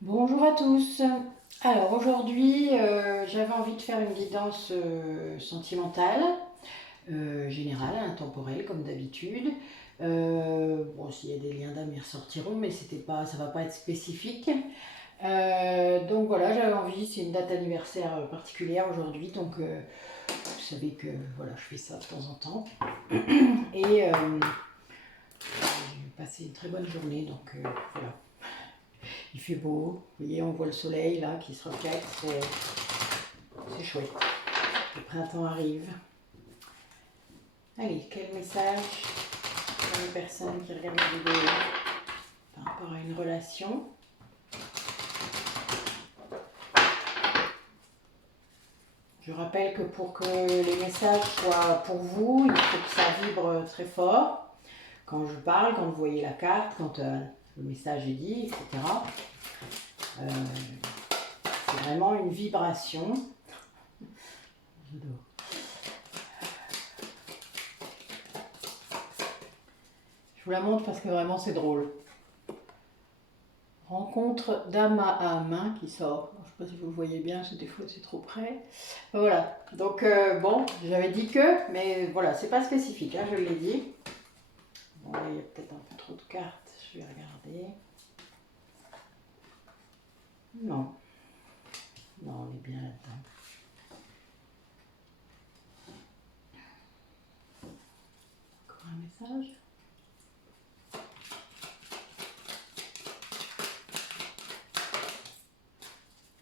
Bonjour à tous. Alors aujourd'hui, j'avais envie de faire une guidance sentimentale, générale, intemporelle comme d'habitude. Bon, s'il y a des liens d'âme, ils ressortiront, mais ça va pas être spécifique. Donc voilà, j'avais envie, c'est une date anniversaire particulière aujourd'hui, donc vous savez que voilà, je fais ça de temps en temps. Et j'ai passé une très bonne journée, donc voilà. Il fait beau, vous voyez, on voit le soleil là qui se reflète, c'est chouette. Le printemps arrive. Allez, quel message pour une personne qui regarde la vidéo par rapport à une relation? Je rappelle que pour que les messages soient pour vous, il faut que ça vibre très fort. Quand je parle, quand vous voyez la carte, quand le message est dit, etc. Euh, c'est vraiment une vibration. J'adore. Je vous la montre parce que vraiment c'est drôle. Rencontre d'âme à âme hein, qui sort. Je ne sais pas si vous le voyez bien, des fois c'est trop près. Voilà, donc bon, j'avais dit que, mais voilà, c'est pas spécifique, hein, je l'ai dit. Bon, là, il y a peut-être un peu trop de cartes, je vais regarder. Non, non, on est bien là-dedans. Encore un message.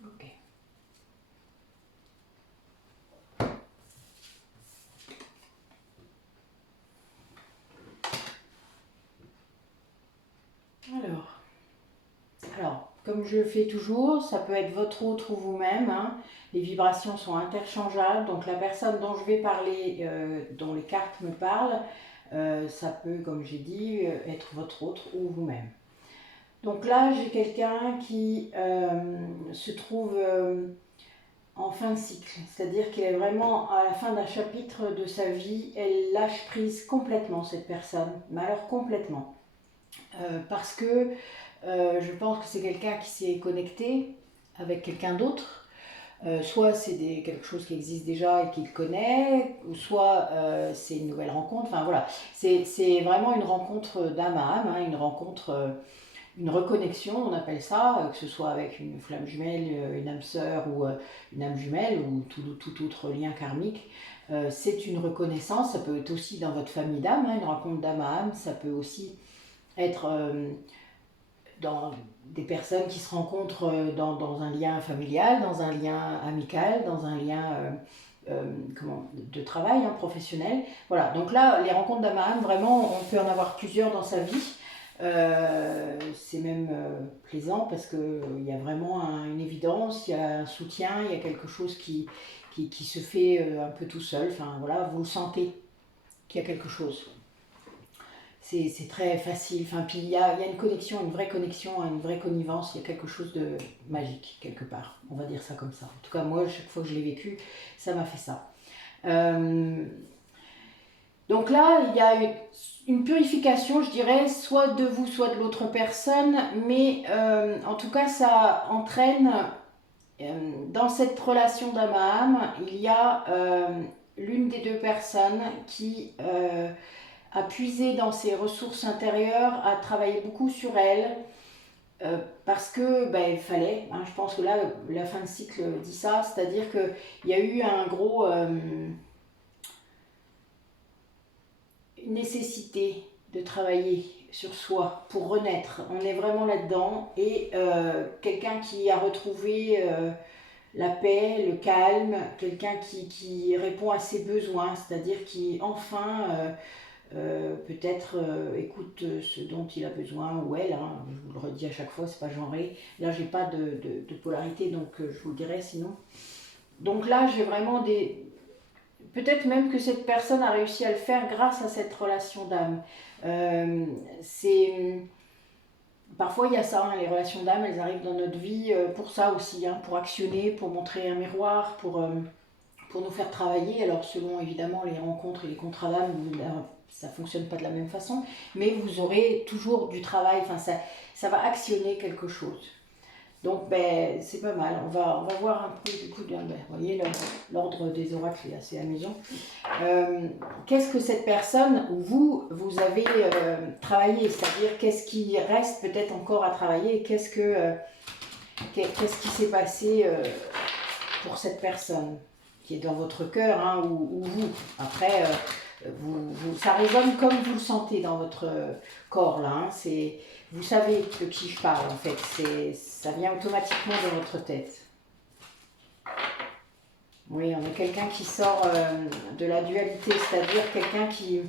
Ok. Alors, comme je le fais toujours, ça peut être votre autre ou vous-même. Hein. Les vibrations sont interchangeables. Donc la personne dont je vais parler, dont les cartes me parlent, ça peut, comme j'ai dit, être votre autre ou vous-même. Donc là, j'ai quelqu'un qui se trouve en fin de cycle. C'est-à-dire qu'elle est vraiment à la fin d'un chapitre de sa vie. Elle lâche prise complètement, cette personne. Mais alors complètement. Parce que je pense que c'est quelqu'un qui s'est connecté avec quelqu'un d'autre. Soit c'est quelque chose qui existe déjà et qu'il connaît, ou soit c'est une nouvelle rencontre. Enfin voilà, c'est vraiment une rencontre d'âme à âme, hein, une rencontre, une reconnexion, on appelle ça, que ce soit avec une flamme jumelle, une âme sœur ou une âme jumelle ou tout autre lien karmique. C'est une reconnaissance, ça peut être aussi dans votre famille d'âme, hein, une rencontre d'âme à âme, ça peut aussi être dans des personnes qui se rencontrent dans un lien familial, dans un lien amical, dans un lien de travail hein, professionnel. Voilà, donc là, les rencontres d'âme à âme, vraiment, on peut en avoir plusieurs dans sa vie. C'est même plaisant parce qu'il y a vraiment une évidence, il y a un soutien, il y a quelque chose qui se fait un peu tout seul. Enfin voilà, vous le sentez qu'il y a quelque chose. C'est très facile. Enfin, puis il y a une connexion, une vraie connexion, une vraie connivence. Il y a quelque chose de magique quelque part. On va dire ça comme ça. En tout cas, moi, chaque fois que je l'ai vécu, ça m'a fait ça. Donc là, il y a une purification, je dirais, soit de vous, soit de l'autre personne. Mais en tout cas, ça entraîne, dans cette relation d'âme à âme, il y a l'une des deux personnes qui a puisé dans ses ressources intérieures, a travaillé beaucoup sur elle, parce que il fallait, hein, je pense que là la fin de cycle dit ça, c'est-à-dire qu'il y a eu un gros nécessité de travailler sur soi pour renaître, on est vraiment là-dedans, et quelqu'un qui a retrouvé la paix, le calme, quelqu'un qui répond à ses besoins, c'est-à-dire qui enfin peut-être écoute ce dont il a besoin ou elle, hein, je vous le redis à chaque fois, c'est pas genré. Là, j'ai pas de polarité, donc je vous le dirai sinon. Donc là, j'ai vraiment des. Peut-être même que cette personne a réussi à le faire grâce à cette relation d'âme. C'est. Parfois, il y a ça, hein, les relations d'âme, elles arrivent dans notre vie pour ça aussi, hein, pour actionner, pour montrer un miroir, pour nous faire travailler. Alors selon évidemment les rencontres et les contrats d'âme, ça ne fonctionne pas de la même façon, mais vous aurez toujours du travail, enfin ça va actionner quelque chose. Donc, ben, c'est pas mal. On va voir un peu, du coup, bien, ben, vous voyez, l'ordre des oracles est assez amusant. Qu'est-ce que cette personne, ou vous avez travaillé? C'est-à-dire, qu'est-ce qui reste peut-être encore à travailler? Qu'est-ce qui s'est passé pour cette personne qui est dans votre cœur, hein, ou vous? Après, ça résonne comme vous le sentez dans votre corps, là. Hein, vous savez de qui je parle, en fait. Ça vient automatiquement de votre tête. Oui, on a quelqu'un qui sort de la dualité, c'est-à-dire quelqu'un qui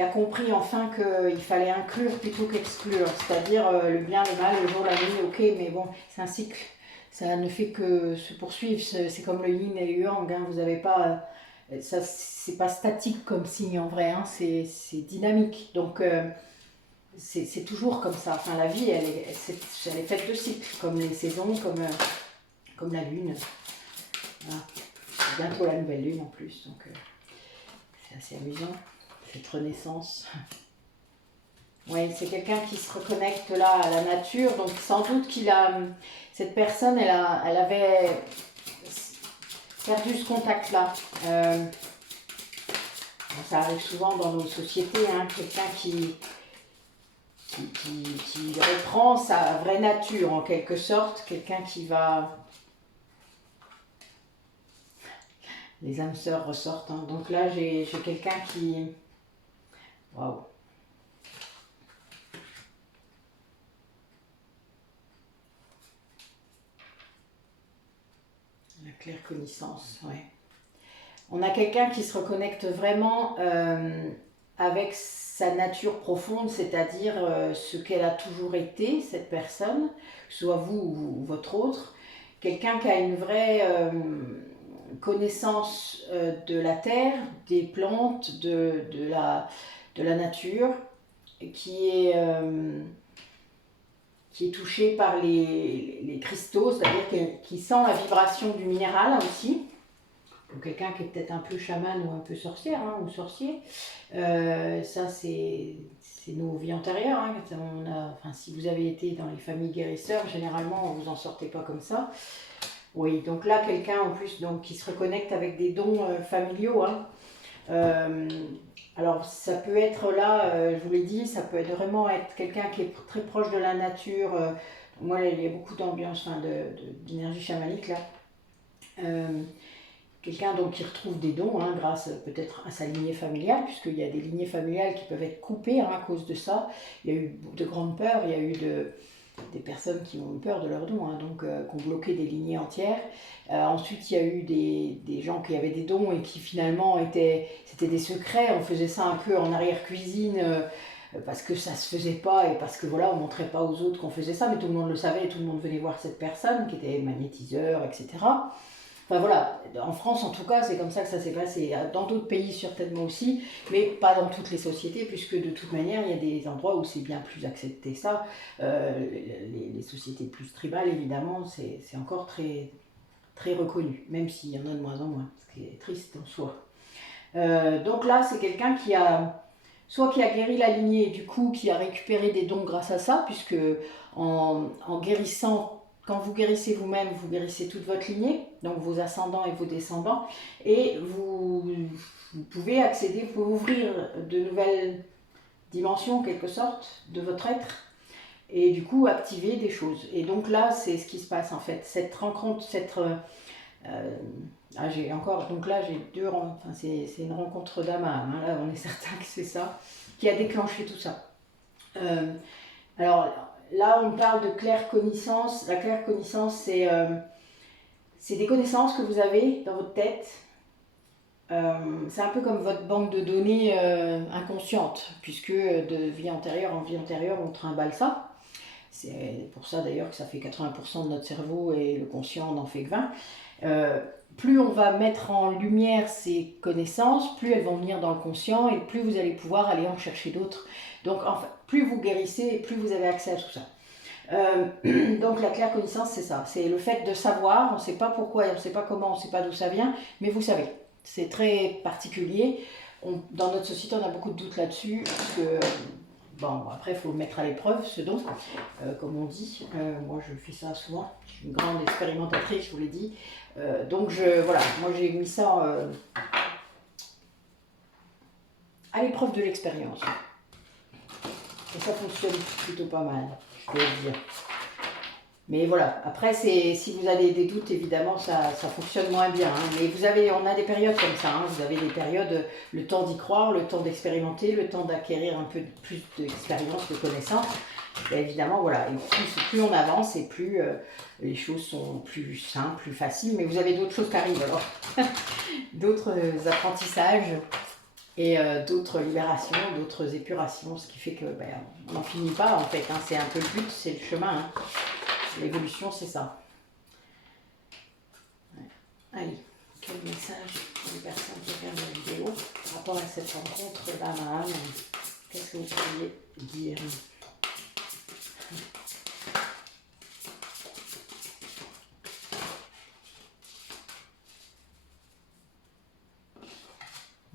a compris enfin qu'il fallait inclure plutôt qu'exclure, c'est-à-dire le bien, le mal, le jour, la nuit, ok, mais bon, c'est un cycle, ça ne fait que se poursuivre, c'est comme le yin et le yang, hein, vous n'avez pas, ça c'est pas statique comme signe en vrai, hein, c'est dynamique, donc c'est toujours comme ça, enfin la vie elle est faite de cycles, comme les saisons, comme la lune, voilà. Bientôt la nouvelle lune en plus, donc c'est assez amusant, cette renaissance. Oui, c'est quelqu'un qui se reconnecte là à la nature, donc sans doute cette personne, elle avait perdu ce contact-là. Ça arrive souvent dans nos sociétés, hein, quelqu'un qui reprend sa vraie nature en quelque sorte, quelqu'un qui va... Les âmes sœurs ressortent, hein. Donc là j'ai quelqu'un qui... Waouh! La claire connaissance, ouais. On a quelqu'un qui se reconnecte vraiment avec sa nature profonde, c'est-à-dire ce qu'elle a toujours été, cette personne, soit vous ou votre autre. Quelqu'un qui a une vraie connaissance de la terre, des plantes, de la nature, qui est touché par les cristaux, c'est-à-dire qui sent la vibration du minéral aussi. Donc quelqu'un qui est peut-être un peu chaman ou un peu sorcière, hein, ou sorcier. Ça, c'est nos vies antérieures. Hein. Si vous avez été dans les familles guérisseurs, généralement, vous n'en sortez pas comme ça. Oui, donc là, quelqu'un en plus donc, qui se reconnecte avec des dons familiaux. Hein. Alors, ça peut être là, je vous l'ai dit, ça peut vraiment être quelqu'un qui est très proche de la nature. Moi, il y a beaucoup d'ambiance, d'énergie chamanique là. Quelqu'un donc qui retrouve des dons hein, grâce peut-être à sa lignée familiale, puisqu'il y a des lignées familiales qui peuvent être coupées hein, à cause de ça. Il y a eu de grandes peurs, il y a eu des personnes qui ont eu peur de leurs dons, hein, donc qui ont bloqué des lignées entières. Ensuite, il y a eu des gens qui avaient des dons et qui finalement c'était des secrets. On faisait ça un peu en arrière-cuisine parce que ça se faisait pas et parce que voilà, on montrait pas aux autres qu'on faisait ça, mais tout le monde le savait et tout le monde venait voir cette personne qui était magnétiseur, etc. Enfin voilà, en France en tout cas, c'est comme ça que ça s'est passé. Dans d'autres pays certainement aussi, mais pas dans toutes les sociétés, puisque de toute manière, il y a des endroits où c'est bien plus accepté ça. Les sociétés plus tribales, évidemment, c'est encore très, très reconnu, même s'il y en a de moins en moins, ce qui est triste en soi. Donc là, c'est quelqu'un qui a guéri la lignée et du coup qui a récupéré des dons grâce à ça, puisque en guérissant, quand vous guérissez vous-même, vous guérissez toute votre lignée, donc vos ascendants et vos descendants, et vous pouvez accéder, vous pouvez ouvrir de nouvelles dimensions en quelque sorte de votre être, et du coup activer des choses. Et donc là, c'est ce qui se passe en fait, cette rencontre, donc là j'ai c'est une rencontre d'âme à âme, hein, là on est certain que c'est ça, qui a déclenché tout ça. Alors là on parle de claire connaissance. La claire connaissance c'est des connaissances que vous avez dans votre tête. C'est un peu comme votre banque de données inconsciente, puisque de vie antérieure en vie antérieure on trimballe ça. C'est pour ça d'ailleurs que ça fait 80% de notre cerveau et le conscient n'en fait que 20%. Plus on va mettre en lumière ces connaissances, plus elles vont venir dans le conscient et plus vous allez pouvoir aller en chercher d'autres. Donc enfin, plus vous guérissez, plus vous avez accès à tout ça. Donc la claire connaissance, c'est ça. C'est le fait de savoir, on ne sait pas pourquoi, on ne sait pas comment, on ne sait pas d'où ça vient, mais vous savez. C'est très particulier. Dans notre société, on a beaucoup de doutes là-dessus, parce que bon, après, il faut mettre à l'épreuve ce don, comme on dit. Moi, je fais ça souvent. Je suis une grande expérimentatrice, je vous l'ai dit. Donc, voilà, moi, j'ai mis ça à l'épreuve de l'expérience. Et ça fonctionne plutôt pas mal, je dois le dire. Mais voilà, après, si vous avez des doutes, évidemment, ça fonctionne moins bien. Hein. Mais on a des périodes comme ça. Hein. Vous avez des périodes, le temps d'y croire, le temps d'expérimenter, le temps d'acquérir un peu plus d'expérience, de connaissances. Et évidemment, voilà, et plus on avance et plus les choses sont plus simples, plus faciles. Mais vous avez d'autres choses qui arrivent alors. D'autres apprentissages et d'autres libérations, d'autres épurations. Ce qui fait que on n'en finit pas en fait. Hein. C'est un peu le but, c'est le chemin. Hein. L'évolution, c'est ça. Ouais. Allez, quel message pour les personnes qui regardent la vidéo par rapport à cette rencontre d'âme à âme? Qu'est-ce que vous pourriez dire?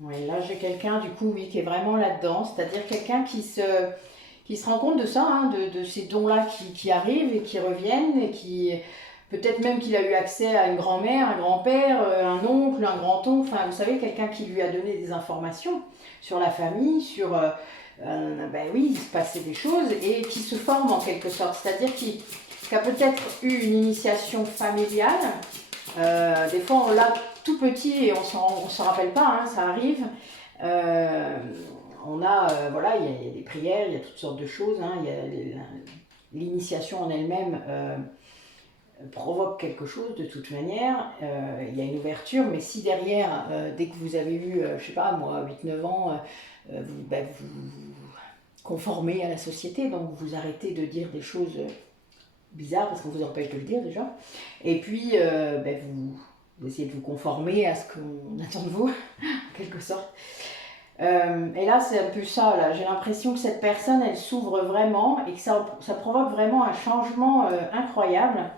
Oui, là j'ai quelqu'un du coup, oui, qui est vraiment là-dedans, c'est-à-dire quelqu'un qui se rend compte de ça, hein, de ces dons-là qui arrivent et qui reviennent, et qui peut-être même qu'il a eu accès à une grand-mère, un grand-père, un oncle, un grand-oncle, enfin vous savez, quelqu'un qui lui a donné des informations sur la famille, sur, oui, il se passait des choses, et qui se forme en quelque sorte, c'est-à-dire qui a peut-être eu une initiation familiale, des fois on l'a tout petit et on s'en rappelle pas, hein, ça arrive. Voilà, il y a des prières, il y a toutes sortes de choses. Hein, l'initiation en elle-même provoque quelque chose de toute manière. Il y a une ouverture, mais si derrière, dès que vous avez eu, je sais pas moi, 8-9 ans, vous conformez à la société, donc vous arrêtez de dire des choses bizarres parce qu'on vous empêche de le dire déjà. Et puis, vous essayez de vous conformer à ce qu'on attend de vous, en quelque sorte. Et là, c'est un peu ça. Là. J'ai l'impression que cette personne, elle s'ouvre vraiment et que ça provoque vraiment un changement incroyable.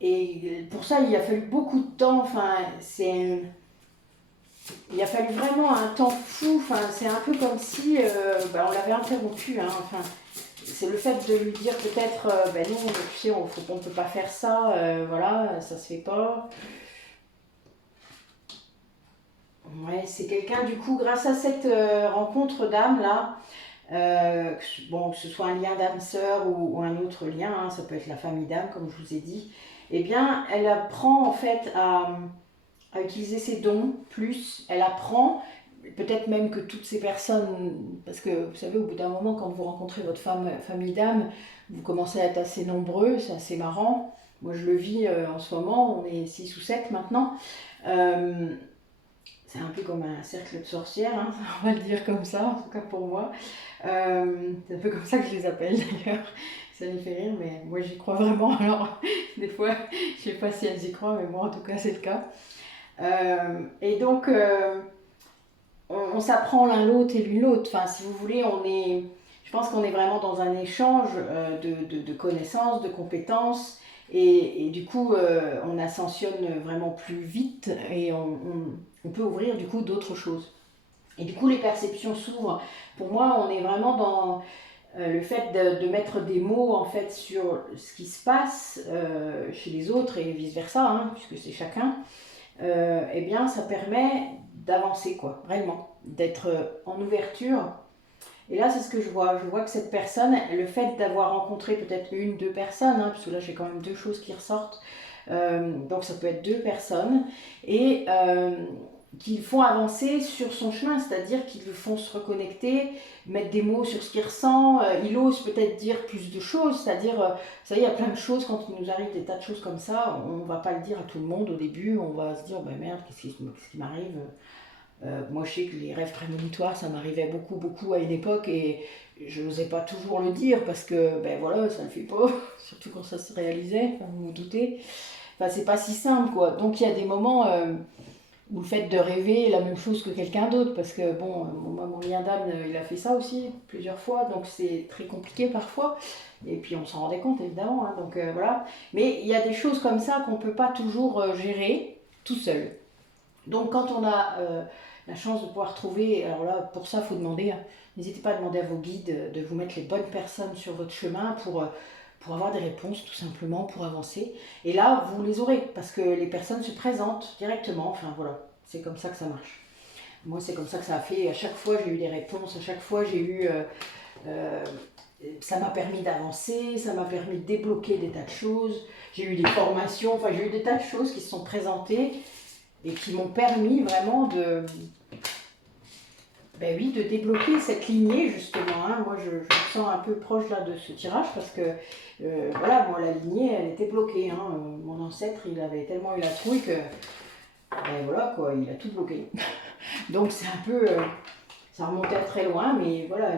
Et pour ça, il a fallu beaucoup de temps. Enfin, il a fallu vraiment un temps fou. Enfin, c'est un peu comme si on l'avait interrompu. Hein. Enfin, c'est le fait de lui dire peut-être, non, tu sais, on ne peut pas faire ça. Voilà, ça se fait pas. Ouais, c'est quelqu'un, du coup, grâce à cette rencontre d'âme là, que ce soit un lien d'âme sœur ou un autre lien, hein, ça peut être la famille d'âme, comme je vous ai dit, eh bien, elle apprend en fait à utiliser ses dons plus. Elle apprend, peut-être même que toutes ces personnes, parce que vous savez, au bout d'un moment, quand vous rencontrez votre famille d'âme, vous commencez à être assez nombreux, c'est assez marrant. Moi, je le vis en ce moment, on est 6 ou 7 maintenant. C'est un peu comme un cercle de sorcières, hein, on va le dire comme ça, en tout cas pour moi. C'est un peu comme ça que je les appelle d'ailleurs. Ça me fait rire, mais moi j'y crois vraiment. Alors, des fois, je ne sais pas si elles y croient, mais moi en tout cas c'est le cas. Et donc, on s'apprend l'un l'autre et l'une l'autre. Enfin, si vous voulez, je pense qu'on est vraiment dans un échange de connaissances, de compétences. Et du coup, on ascensionne vraiment plus vite et on peut ouvrir du coup d'autres choses. Et du coup, les perceptions s'ouvrent. Pour moi, on est vraiment dans le fait de mettre des mots en fait sur ce qui se passe chez les autres et vice versa, hein, puisque c'est chacun. Eh bien, ça permet d'avancer, quoi, réellement, d'être en ouverture. Et là, c'est ce que je vois. Je vois que cette personne, le fait d'avoir rencontré peut-être une, deux personnes, hein, parce que là, j'ai quand même deux choses qui ressortent. Donc, ça peut être deux personnes. Et qui le font avancer sur son chemin, c'est-à-dire qu'ils le font se reconnecter, mettre des mots sur ce qu'il ressent, il ose peut-être dire plus de choses, c'est-à-dire, vous savez, il y a plein de choses, quand il nous arrive des tas de choses comme ça, on ne va pas le dire à tout le monde au début, on va se dire, merde, qu'est-ce qui m'arrive. Moi je sais que les rêves prémonitoires, ça m'arrivait beaucoup, beaucoup à une époque, et je n'osais pas toujours le dire, parce que, voilà, ça ne le fait pas, surtout quand ça se réalisait, enfin, vous vous doutez. Enfin, c'est pas si simple, quoi. Donc il y a des moments... ou le fait de rêver la même chose que quelqu'un d'autre, parce que mon lien d'âme, il a fait ça aussi plusieurs fois, donc c'est très compliqué parfois, et puis on s'en rendait compte évidemment, hein, donc voilà. Mais il y a des choses comme ça qu'on ne peut pas toujours gérer tout seul. Donc quand on a la chance de pouvoir trouver, alors là, pour ça, il faut demander, hein, n'hésitez pas à demander à vos guides de vous mettre les bonnes personnes sur votre chemin pour avoir des réponses, tout simplement, pour avancer. Et là, vous les aurez, parce que les personnes se présentent directement, enfin voilà, c'est comme ça que ça marche. Moi, c'est comme ça que ça a fait. À chaque fois, j'ai eu des réponses. À chaque fois, j'ai eu... ça m'a permis d'avancer, ça m'a permis de débloquer des tas de choses. J'ai eu des formations, enfin, j'ai eu des tas de choses qui se sont présentées et qui m'ont permis vraiment de... Ben oui, de débloquer cette lignée, justement. Hein. Moi, je me sens un peu proche là de ce tirage parce que, voilà, moi, la lignée, elle était bloquée. Hein. Mon ancêtre, il avait tellement eu la trouille que... Ben voilà, quoi, il a tout bloqué. Donc c'est un peu, ça remontait à très loin, mais voilà,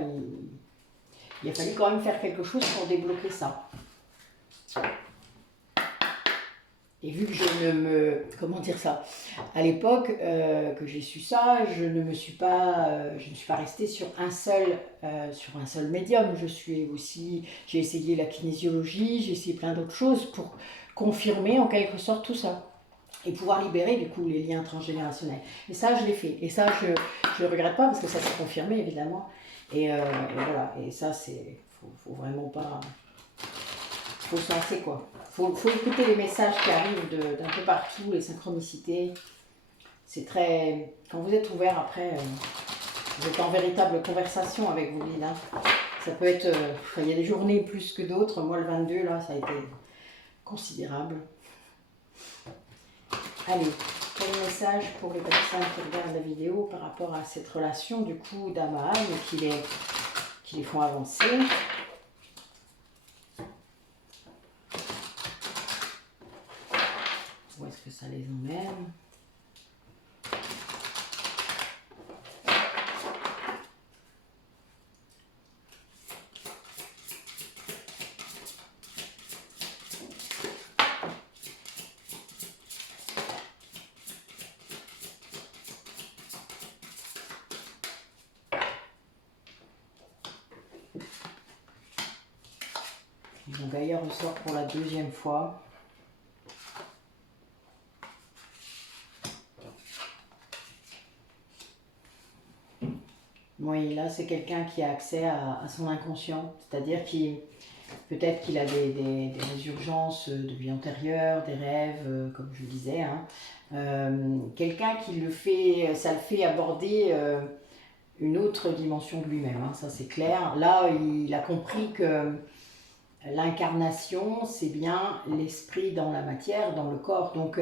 il a fallu quand même faire quelque chose pour débloquer ça. Et vu que je ne me, comment dire ça, à l'époque que j'ai su ça, je ne suis pas restée sur un seul médium. J'ai essayé la kinésiologie, j'ai essayé plein d'autres choses pour confirmer en quelque sorte tout ça. Et pouvoir libérer du coup les liens transgénérationnels. Et ça, je l'ai fait. Et ça, je ne le regrette pas parce que ça s'est confirmé évidemment. Et voilà. Et ça, c'est. Faut vraiment pas. Faut se lancer quoi. Faut écouter les messages qui arrivent d'un peu partout, les synchronicités. C'est très. Quand vous êtes ouvert après, vous êtes en véritable conversation avec vos guides. Hein. Ça peut être. Il y a des journées plus que d'autres. Moi, le 22, là, ça a été considérable. Allez, quel message pour les personnes qui regardent la vidéo par rapport à cette relation du coup d'âme qui les font avancer. Où est-ce que ça les emmène? Mon Gaïa ressort pour la deuxième fois. Oui, là c'est quelqu'un qui a accès à son inconscient, c'est-à-dire qu'il peut-être qu'il a des résurgences de vie antérieure, des rêves, comme je le disais. Hein. Quelqu'un qui ça le fait aborder une autre dimension de lui-même, hein, ça c'est clair. Là, il a compris que l'incarnation, c'est bien l'esprit dans la matière, dans le corps. Donc,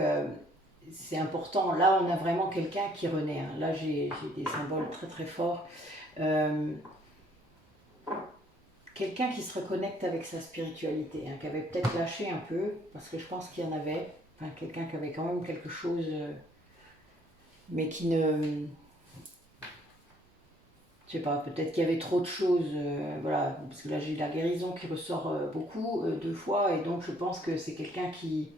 c'est important. Là, on a vraiment quelqu'un qui renaît. Hein. Là, j'ai des symboles très très forts. Quelqu'un qui se reconnecte avec sa spiritualité, hein, qui avait peut-être lâché un peu, parce que je pense qu'il y en avait. Enfin, quelqu'un qui avait quand même quelque chose, mais qui ne... Je sais pas, peut-être qu'il y avait trop de choses, voilà, parce que là j'ai la guérison qui ressort beaucoup, 2 fois, et donc je pense que c'est quelqu'un qui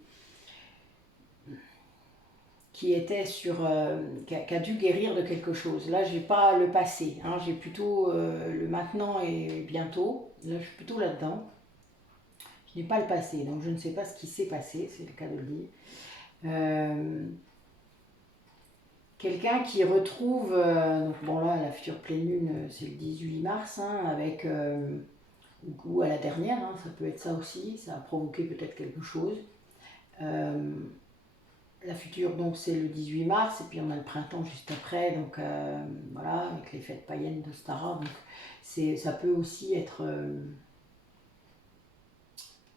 était qui a dû guérir de quelque chose. Là j'ai pas le passé, hein, j'ai plutôt le maintenant et bientôt, là je suis plutôt là-dedans. Je n'ai pas le passé, donc je ne sais pas ce qui s'est passé, c'est le cas de le dire. Quelqu'un qui retrouve, donc bon là la future pleine lune c'est le 18 mars, hein, avec, ou à la dernière, hein, ça peut être ça aussi, ça a provoqué peut-être quelque chose. La future donc c'est le 18 mars et puis on a le printemps juste après, donc voilà, avec les fêtes païennes d'Ostara, donc ça peut aussi être...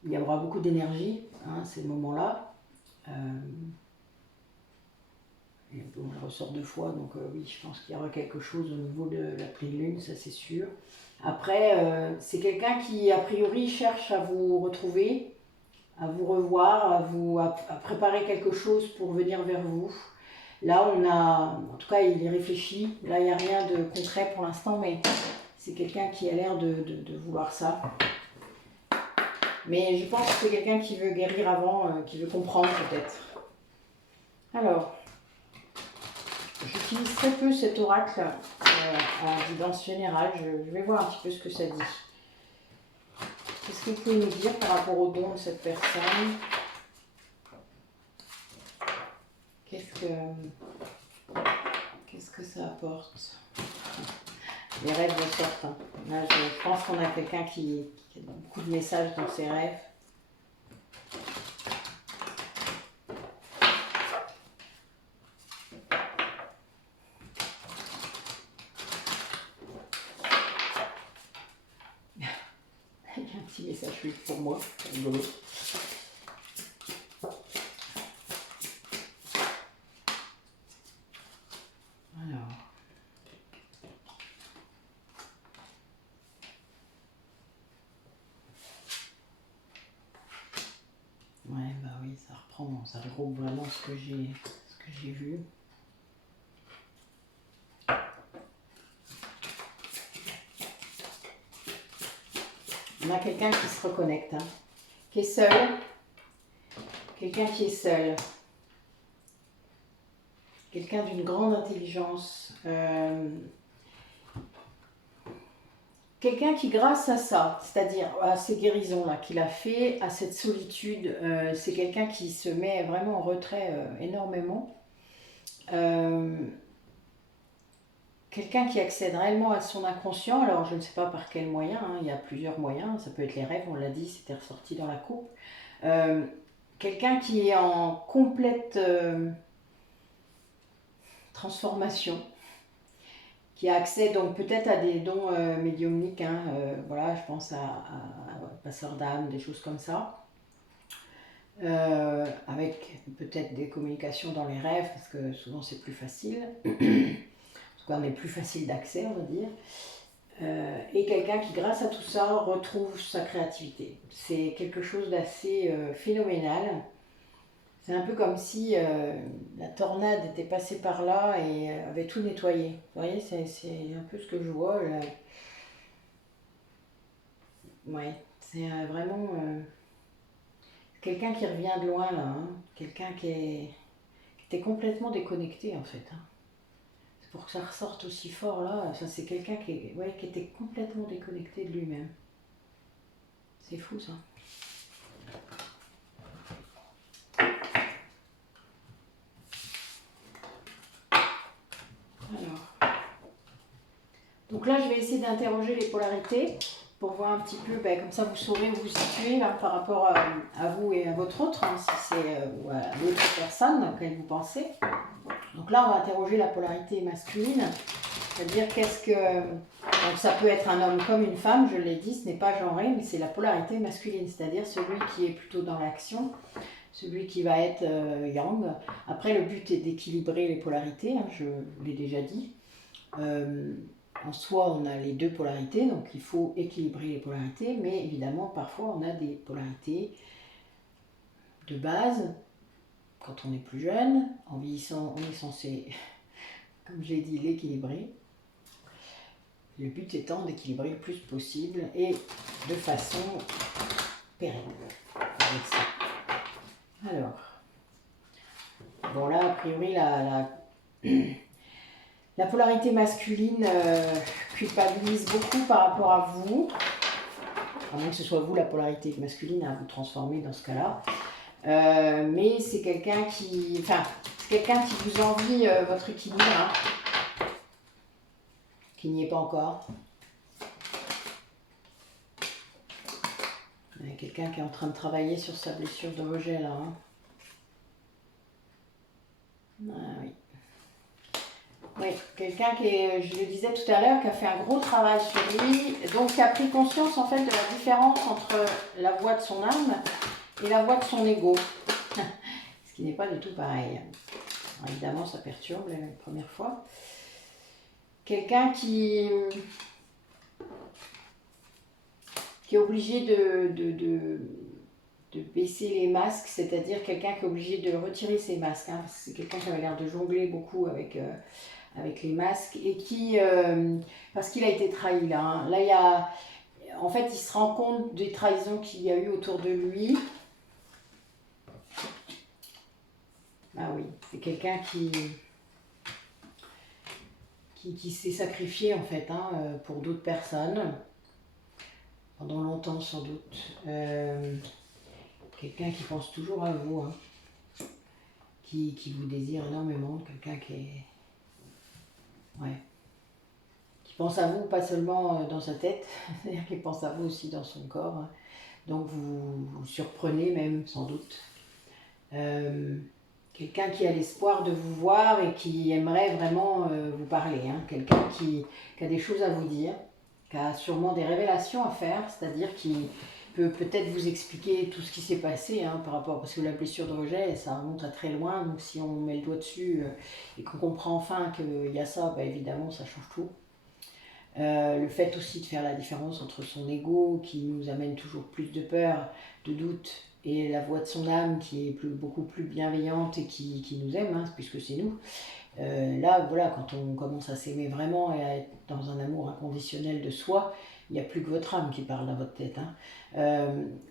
il y aura beaucoup d'énergie, hein, ces moments-là. Et bon, elle ressort 2 fois, donc oui, je pense qu'il y aura quelque chose au niveau de la pleine lune, ça c'est sûr. Après, c'est quelqu'un qui, a priori, cherche à vous retrouver, à vous revoir, à préparer quelque chose pour venir vers vous. Là, en tout cas, il y réfléchit. Là, il n'y a rien de concret pour l'instant, mais c'est quelqu'un qui a l'air de vouloir ça. Mais je pense que c'est quelqu'un qui veut guérir avant, qui veut comprendre peut-être. Alors... J'utilise très peu cet oracle en guidance générale. Je vais voir un petit peu ce que ça dit. Qu'est-ce que vous pouvez nous dire par rapport au don de cette personne? Qu'est-ce Qu'est-ce que ça apporte? Les rêves ressortent. Hein. Là, je pense qu'on a quelqu'un qui a beaucoup de messages dans ses rêves. Il y a un petit message pour moi, c'est rigolo. Alors. Ouais, bah oui, ça reprend, ça regroupe vraiment ce que j'ai vu. On a quelqu'un qui se reconnecte, hein, qui est seul. Quelqu'un qui est seul. Quelqu'un d'une grande intelligence. Quelqu'un qui, grâce à ça, c'est-à-dire à ces guérisons-là qu'il a fait, à cette solitude, c'est quelqu'un qui se met vraiment en retrait énormément. Quelqu'un qui accède réellement à son inconscient, alors je ne sais pas par quel moyen, hein, il y a plusieurs moyens, ça peut être les rêves, on l'a dit, c'était ressorti dans la coupe. Quelqu'un qui est en complète transformation, qui a accès donc peut-être à des dons médiumniques, hein, voilà, je pense à passeurs d'âme, des choses comme ça, avec peut-être des communications dans les rêves, parce que souvent c'est plus facile, en tout cas on est plus facile d'accès, on va dire, et quelqu'un qui grâce à tout ça retrouve sa créativité. C'est quelque chose d'assez phénoménal. C'est un peu comme si la tornade était passée par là et avait tout nettoyé. Vous voyez, c'est un peu ce que je vois. Là. Ouais, c'est vraiment quelqu'un qui revient de loin là. Hein. Quelqu'un qui était complètement déconnecté en fait. Hein. C'est pour que ça ressorte aussi fort là. Ça, c'est quelqu'un qui était complètement déconnecté de lui-même. C'est fou ça. Alors. Donc là, je vais essayer d'interroger les polarités pour voir un petit peu, comme ça vous saurez où vous situez là, par rapport à vous et à votre autre, hein, si c'est ou à l'autre personne à laquelle vous pensez. Donc là, on va interroger la polarité masculine, c'est-à-dire qu'est-ce que... Donc ça peut être un homme comme une femme, je l'ai dit, ce n'est pas genré, mais c'est la polarité masculine, c'est-à-dire celui qui est plutôt dans l'action, celui qui va être yang. Après, le but est d'équilibrer les polarités, hein, je vous l'ai déjà dit. En soi, on a les deux polarités, donc il faut équilibrer les polarités, mais évidemment, parfois, on a des polarités de base. Quand on est plus jeune, en vieillissant, on est censé, comme je l'ai dit, l'équilibrer. Le but étant d'équilibrer le plus possible et de façon pérenne. Alors, bon là, a priori, la polarité masculine culpabilise beaucoup par rapport à vous, à moins que ce soit vous la polarité masculine à vous transformer dans ce cas-là. Mais c'est quelqu'un qui, vous envie votre équilibre, hein, qui n'y est pas encore. Il y a quelqu'un qui est en train de travailler sur sa blessure de rejet là. Hein. Ah oui. Oui, quelqu'un qui est, je le disais tout à l'heure, qui a fait un gros travail sur lui, donc qui a pris conscience en fait de la différence entre la voix de son âme et la voix de son ego. Ce qui n'est pas du tout pareil. Alors, évidemment, ça perturbe la première fois. Quelqu'un qui est obligé de baisser les masques, c'est-à-dire quelqu'un qui est obligé de retirer ses masques. Hein, c'est quelqu'un qui avait l'air de jongler beaucoup avec les masques et qui, parce qu'il a été trahi là. Hein. Là, en fait, il se rend compte des trahisons qu'il y a eu autour de lui. Ah oui, c'est quelqu'un qui s'est sacrifié en fait pour d'autres personnes, pendant longtemps sans doute. Quelqu'un qui pense toujours à vous, hein, qui vous désire énormément, quelqu'un qui est Ouais. Qui pense à vous, pas seulement dans sa tête, c'est-à-dire qu'il pense à vous aussi dans son corps. Hein. Donc vous vous surprenez même, sans doute. Quelqu'un qui a l'espoir de vous voir et qui aimerait vraiment vous parler. Hein. Quelqu'un qui a des choses à vous dire, qui a sûrement des révélations à faire, c'est-à-dire qui peut peut-être vous expliquer tout ce qui s'est passé hein, par rapport, parce que la blessure de rejet, ça remonte à très loin, donc si on met le doigt dessus et qu'on comprend enfin qu'il y a ça, bah, évidemment ça change tout. Le fait aussi de faire la différence entre son ego qui nous amène toujours plus de peur, de doute, et la voix de son âme qui est beaucoup plus bienveillante et qui nous aime, hein, puisque c'est nous. Là, voilà, quand on commence à s'aimer vraiment et à être dans un amour inconditionnel de soi, il n'y a plus que votre âme qui parle dans votre tête. Hein.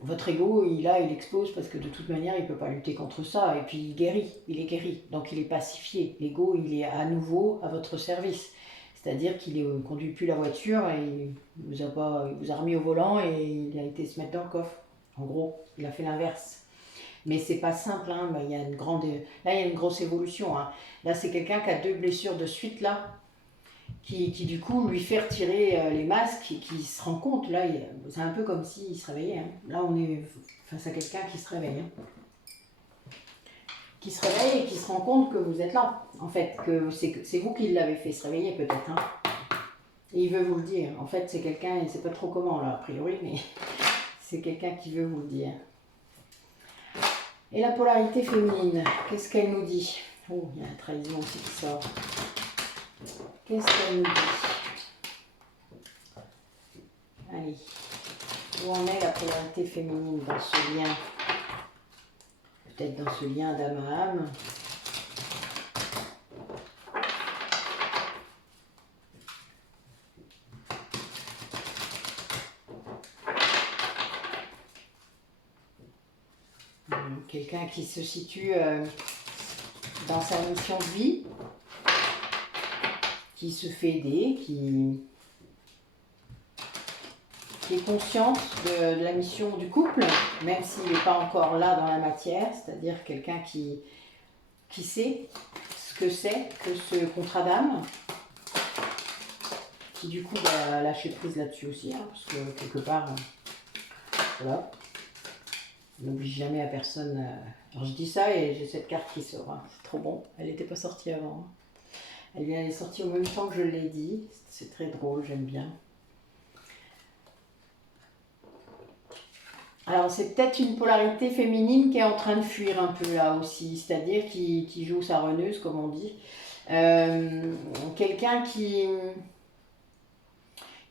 Votre ego, il explose parce que de toute manière, il ne peut pas lutter contre ça. Et puis il est guéri, donc il est pacifié. L'ego, il est à nouveau à votre service. C'est-à-dire qu'il ne conduit plus la voiture et il vous a remis au volant et il a été se mettre dans le coffre. En gros, il a fait l'inverse. Mais c'est pas simple, hein. Là il y a une grosse évolution. Hein. Là c'est quelqu'un qui a 2 blessures de suite là, qui du coup lui fait retirer les masques et qui se rend compte, là c'est un peu comme s'il se réveillait. Hein. Là on est face à quelqu'un qui se réveille. Hein. Qui se réveille et qui se rend compte que vous êtes là. En fait, que c'est vous qui l'avez fait se réveiller peut-être. Hein. Et il veut vous le dire. En fait c'est quelqu'un, il ne sait pas trop comment là a priori, mais c'est quelqu'un qui veut vous le dire. Et la polarité féminine, qu'est-ce qu'elle nous dit? Oh, il y a la trahison aussi qui sort. Qu'est-ce qu'elle nous dit? Allez, où en est la polarité féminine dans ce lien? Peut-être dans ce lien d'âme à âme. Quelqu'un qui se situe dans sa mission de vie, qui se fait aider, qui est consciente de la mission du couple, même s'il n'est pas encore là dans la matière, c'est-à-dire quelqu'un qui sait ce que c'est que ce contrat d'âme, qui du coup va lâcher prise là-dessus aussi, hein, parce que quelque part, voilà, on n'oblige jamais à personne. Alors je dis ça et j'ai cette carte qui sort, hein. C'est trop bon, elle n'était pas sortie avant. Hein. Elle est sortie au même temps que je l'ai dit, c'est très drôle, j'aime bien. Alors c'est peut-être une polarité féminine qui est en train de fuir un peu là aussi, c'est-à-dire qui joue sa reneuse comme on dit. Quelqu'un qui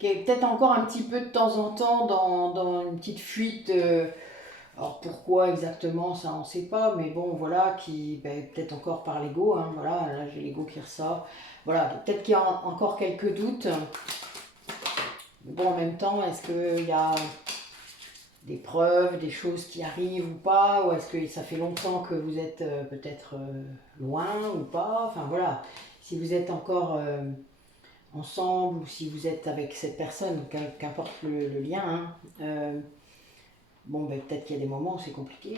est peut-être encore un petit peu de temps en temps dans une petite fuite. Alors pourquoi exactement, ça on ne sait pas, mais bon voilà, qui peut-être encore par l'ego, hein, voilà, là j'ai l'ego qui ressort. Voilà, peut-être qu'il y a encore quelques doutes. Bon, en même temps, est-ce qu'il y a des preuves, des choses qui arrivent ou pas, ou est-ce que ça fait longtemps que vous êtes peut-être loin ou pas, enfin voilà, si vous êtes encore ensemble ou si vous êtes avec cette personne, qu'importe le lien, hein, bon ben peut-être qu'il y a des moments où c'est compliqué,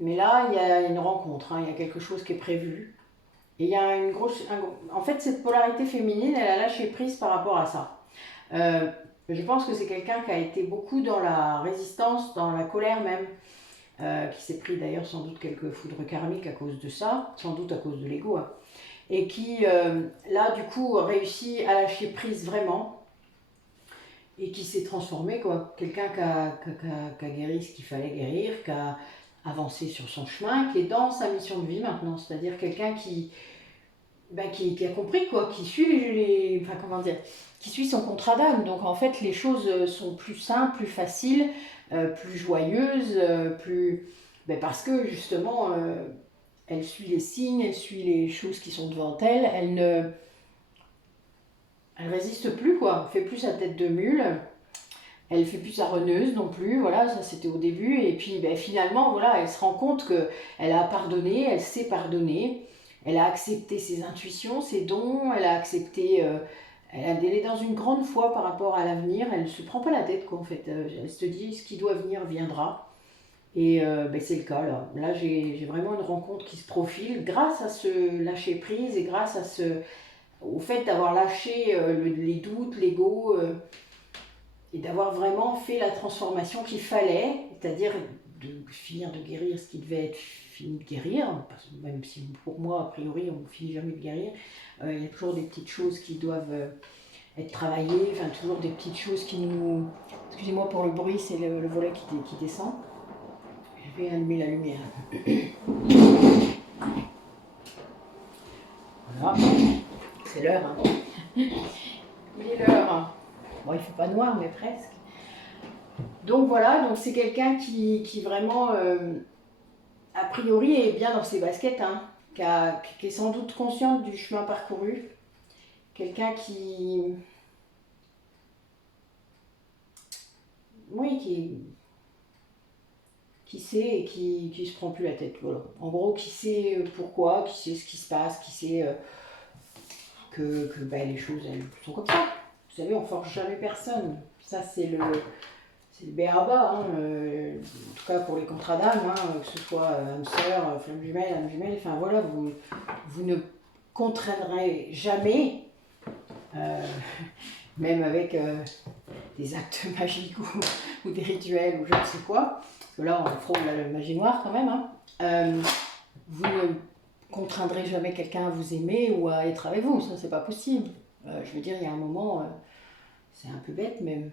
mais là il y a une rencontre, hein, il y a quelque chose qui est prévu, et il y a une grosse, en fait cette polarité féminine, elle a lâché prise par rapport à ça. Je pense que c'est quelqu'un qui a été beaucoup dans la résistance, dans la colère même, qui s'est pris d'ailleurs sans doute quelques foudres karmiques à cause de ça, sans doute à cause de l'ego, hein, et qui là du coup réussit à lâcher prise vraiment, et qui s'est transformé, quoi. Quelqu'un qui a guéri ce qu'il fallait guérir, qui a avancé sur son chemin, qui est dans sa mission de vie maintenant, c'est-à-dire quelqu'un qui a compris, quoi, qui suit enfin comment dire, qui suit son contrat d'âme. Donc en fait les choses sont plus simples, plus faciles, plus joyeuses, parce que justement elle suit les signes, elle suit les choses qui sont devant elle, elle résiste plus, quoi, elle fait plus sa tête de mule, elle fait plus sa reneuse non plus, voilà, ça c'était au début, et puis finalement voilà, elle se rend compte que elle a pardonné, elle sait pardonner. Elle a accepté ses intuitions, ses dons, elle a accepté, elle est dans une grande foi par rapport à l'avenir, elle ne se prend pas la tête, quoi, en fait. Elle se dit, ce qui doit venir, viendra. Et ben, c'est le cas là. Là, j'ai vraiment une rencontre qui se profile grâce à ce lâcher prise et grâce à au fait d'avoir lâché les doutes, l'ego et d'avoir vraiment fait la transformation qu'il fallait, c'est-à-dire de finir de guérir ce qui devait être fini de guérir, parce que même si pour moi, a priori, on ne finit jamais de guérir, il y a toujours des petites choses qui doivent être travaillées, enfin toujours des petites choses qui nous... Excusez-moi pour le bruit, c'est le volet qui descend. Je vais allumer la lumière. Voilà, c'est l'heure. Hein. Il est l'heure. Bon, il ne fait pas noir, mais presque. Donc voilà, donc c'est quelqu'un qui vraiment, a priori, est bien dans ses baskets, hein, qui est sans doute consciente du chemin parcouru. Quelqu'un oui, qui sait et qui se prend plus la tête. Voilà. En gros, qui sait pourquoi, qui sait ce qui se passe, qui sait que ben, les choses elles sont comme ça. Vous savez, on force jamais personne. Ça, c'est le b.a.-ba, hein, en tout cas pour les contrats d'âme, hein, que ce soit âme sœur, flamme jumelle, âme jumelle, enfin voilà, vous ne contraindrez jamais, même avec des actes magiques ou des rituels ou je ne sais quoi, parce que là on frôle la magie noire quand même, hein, vous ne contraindrez jamais quelqu'un à vous aimer ou à être avec vous, ça c'est pas possible. Je veux dire, il y a un moment, c'est un peu bête même.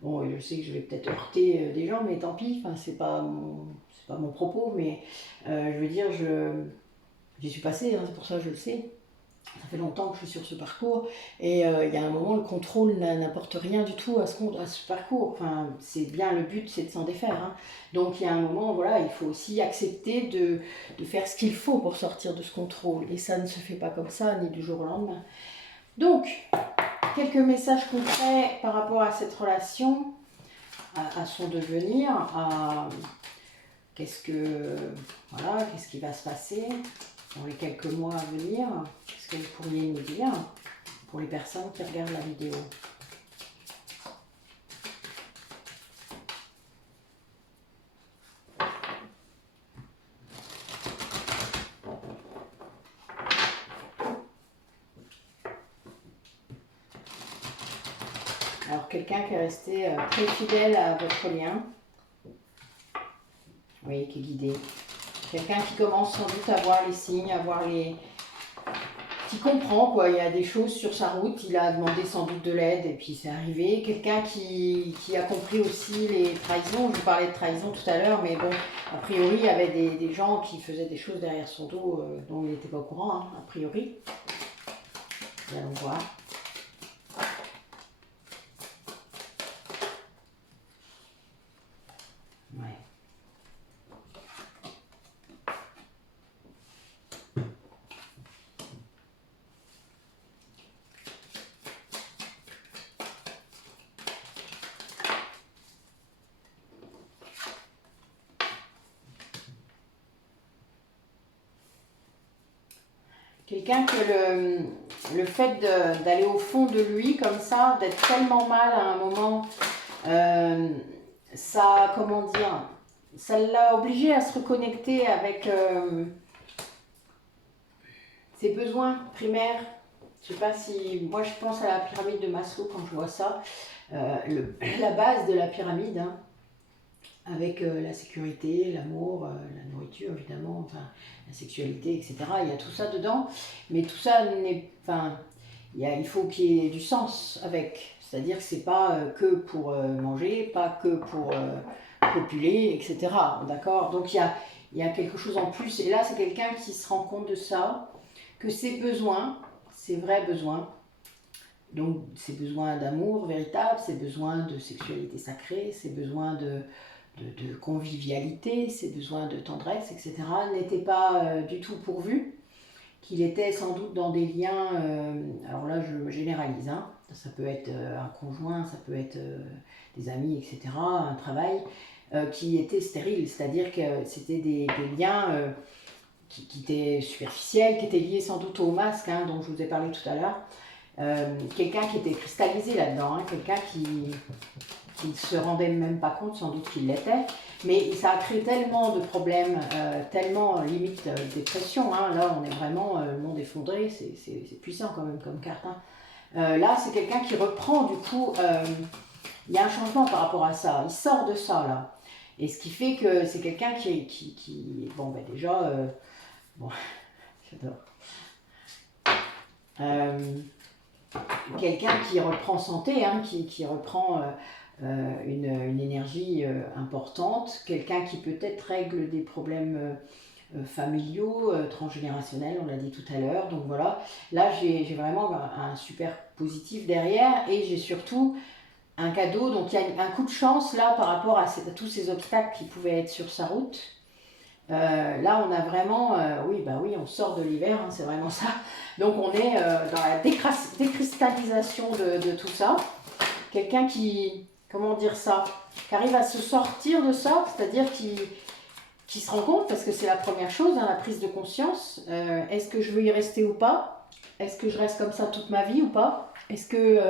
Bon, je sais que je vais peut-être heurter des gens, mais tant pis, enfin, c'est pas mon propos, mais je veux dire, j'y suis passée, hein, c'est pour ça que je le sais. Ça fait longtemps que je suis sur ce parcours, et il y a un moment, le contrôle n'apporte rien du tout à ce parcours. Enfin, c'est bien le but, c'est de s'en défaire. Hein. Donc il y a un moment, voilà, il faut aussi accepter de faire ce qu'il faut pour sortir de ce contrôle, et ça ne se fait pas comme ça, ni du jour au lendemain. Donc, quelques messages concrets par rapport à cette relation, à son devenir, à qu'est-ce qui va se passer dans les quelques mois à venir. Qu'est-ce que vous pourriez nous dire pour les personnes qui regardent la vidéo? Alors, quelqu'un qui est resté très fidèle à votre lien, oui, qui est guidé. Quelqu'un qui commence sans doute à voir les signes, à voir qui comprend quoi, il y a des choses sur sa route, il a demandé sans doute de l'aide et puis c'est arrivé. Quelqu'un qui a compris aussi les trahisons, je vous parlais de trahison tout à l'heure, mais bon, a priori il y avait des gens qui faisaient des choses derrière son dos dont il n'était pas au courant, hein, a priori. Nous allons voir. Ouais. Quelqu'un que le fait d'aller au fond de lui comme ça, d'être tellement mal à un moment, ça, comment dire, ça l'a obligé à se reconnecter avec ses besoins primaires. Je sais pas si, moi je pense à la pyramide de Maslow quand je vois ça, la base de la pyramide, hein, avec la sécurité, l'amour, la nourriture évidemment, enfin la sexualité, etc. Il y a tout ça dedans, mais tout ça n'est, enfin, il faut qu'il y ait du sens avec, c'est-à-dire que c'est pas que pour manger, pas que pour copuler, etc. D'accord? Donc il y a quelque chose en plus, et là c'est quelqu'un qui se rend compte de ça, que ses besoins, ses vrais besoins, donc ses besoins d'amour véritable, ses besoins de sexualité sacrée, ses besoins de convivialité, ses besoins de tendresse, etc., n'étaient pas du tout pourvus, qu'il était sans doute dans des liens, alors là je généralise, hein, ça peut être un conjoint, ça peut être des amis, etc., un travail, qui étaient stériles, c'est-à-dire que c'était des liens qui étaient superficiels, qui étaient liés sans doute au masque, hein, dont je vous ai parlé tout à l'heure, quelqu'un qui était cristallisé là-dedans, hein, quelqu'un qui ne se rendait même pas compte, sans doute qu'il l'était, mais ça a créé tellement de problèmes, tellement limite dépression, hein, là on est vraiment le monde effondré, c'est puissant quand même comme carte. Hein. Là c'est quelqu'un qui reprend du coup, il y a un changement par rapport à ça, il sort de ça là, et ce qui fait que c'est quelqu'un qui bon ben déjà, bon, j'adore. Quelqu'un qui reprend santé, hein, qui reprend une énergie importante, quelqu'un qui peut-être règle des problèmes familiaux, transgénérationnels, on l'a dit tout à l'heure. Donc voilà, là j'ai vraiment un super positif derrière et j'ai surtout un cadeau. Donc il y a un coup de chance là par rapport à tous ces obstacles qui pouvaient être sur sa route. Là, on a vraiment, oui, bah oui, on sort de l'hiver, hein, c'est vraiment ça. Donc, on est dans la décristallisation de tout ça. Quelqu'un qui, comment dire ça, qui arrive à se sortir de ça, c'est-à-dire qui se rend compte, parce que c'est la première chose, hein, la prise de conscience. Est-ce que je veux y rester ou pas? Est-ce que je reste comme ça toute ma vie ou pas? Est-ce que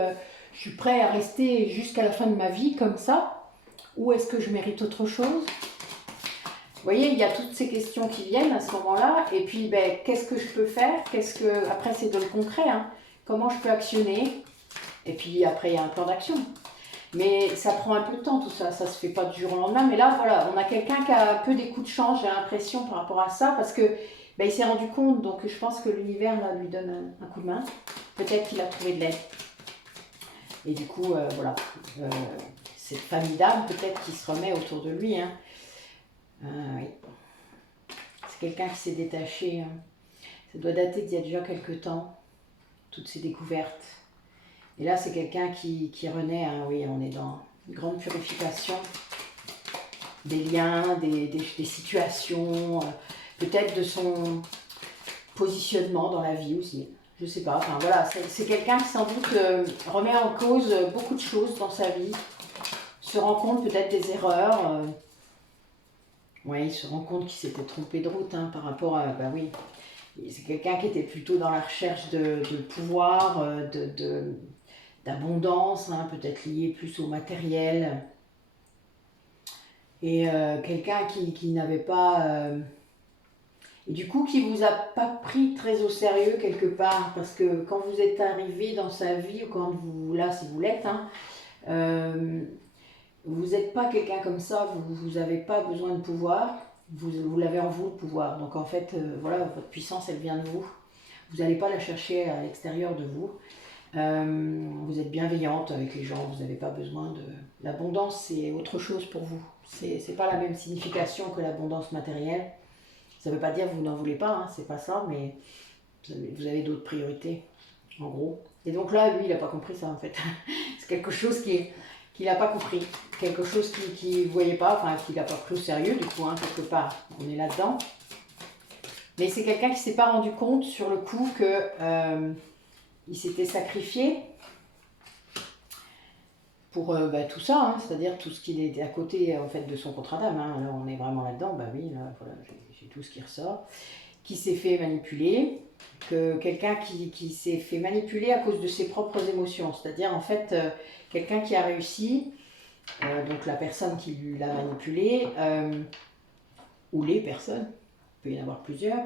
je suis prêt à rester jusqu'à la fin de ma vie comme ça? Ou est-ce que je mérite autre chose? Vous voyez, il y a toutes ces questions qui viennent à ce moment-là. Et puis, ben, qu'est-ce que je peux faire? Après, c'est de le concret. Hein. Comment je peux actionner? Et puis, après, il y a un plan d'action. Mais ça prend un peu de temps, tout ça. Ça ne se fait pas du jour au lendemain. Mais là, voilà, on a quelqu'un qui a un peu des coups de chance, j'ai l'impression, par rapport à ça. Parce que ben, il s'est rendu compte. Donc, je pense que l'univers là, lui donne un coup de main. Peut-être qu'il a trouvé de l'aide. Et du coup, voilà. Cette famille d'âmes, peut-être, qui se remet autour de lui. Hein. Oui. C'est quelqu'un qui s'est détaché. Hein. Ça doit dater d'il y a déjà quelques temps, toutes ces découvertes. Et là, c'est quelqu'un qui renaît. Hein. Oui, on est dans une grande purification des liens, des situations, peut-être de son positionnement dans la vie aussi. Je sais pas. Enfin voilà, c'est quelqu'un qui sans doute remet en cause beaucoup de choses dans sa vie, se rend compte peut-être des erreurs. Oui, il se rend compte qu'il s'était trompé de route hein, par rapport à... Ben oui, c'est quelqu'un qui était plutôt dans la recherche de pouvoir, d'abondance, hein, peut-être lié plus au matériel. Et quelqu'un qui n'avait pas... et du coup, qui vous a pas pris très au sérieux quelque part. Parce que quand vous êtes arrivé dans sa vie, ou quand vous... Là, si vous l'êtes, hein, vous n'êtes pas quelqu'un comme ça, vous n'avez pas besoin de pouvoir, vous l'avez en vous le pouvoir. Donc en fait, voilà, votre puissance, elle vient de vous. Vous n'allez pas la chercher à l'extérieur de vous. Vous êtes bienveillante avec les gens, vous n'avez pas besoin de... L'abondance, c'est autre chose pour vous. C'est pas la même signification que l'abondance matérielle. Ça ne veut pas dire que vous n'en voulez pas, hein, c'est pas ça, mais vous avez d'autres priorités, en gros. Et donc là, lui, il n'a pas compris ça, en fait. C'est quelque chose qu'il n'a pas compris, quelque chose qu'il ne voyait pas, enfin qu'il n'a pas pris au sérieux du coup, hein, quelque part, on est là-dedans. Mais c'est quelqu'un qui ne s'est pas rendu compte sur le coup que il s'était sacrifié pour tout ça, hein, c'est-à-dire tout ce qui est à côté en fait, de son contrat d'âme. Hein. Là, on est vraiment là-dedans, bah oui, là, voilà, j'ai tout ce qui ressort, qui s'est fait manipuler, que quelqu'un qui s'est fait manipuler à cause de ses propres émotions, c'est-à-dire en fait quelqu'un qui a réussi, donc la personne qui l'a manipulé, ou les personnes, il peut y en avoir plusieurs,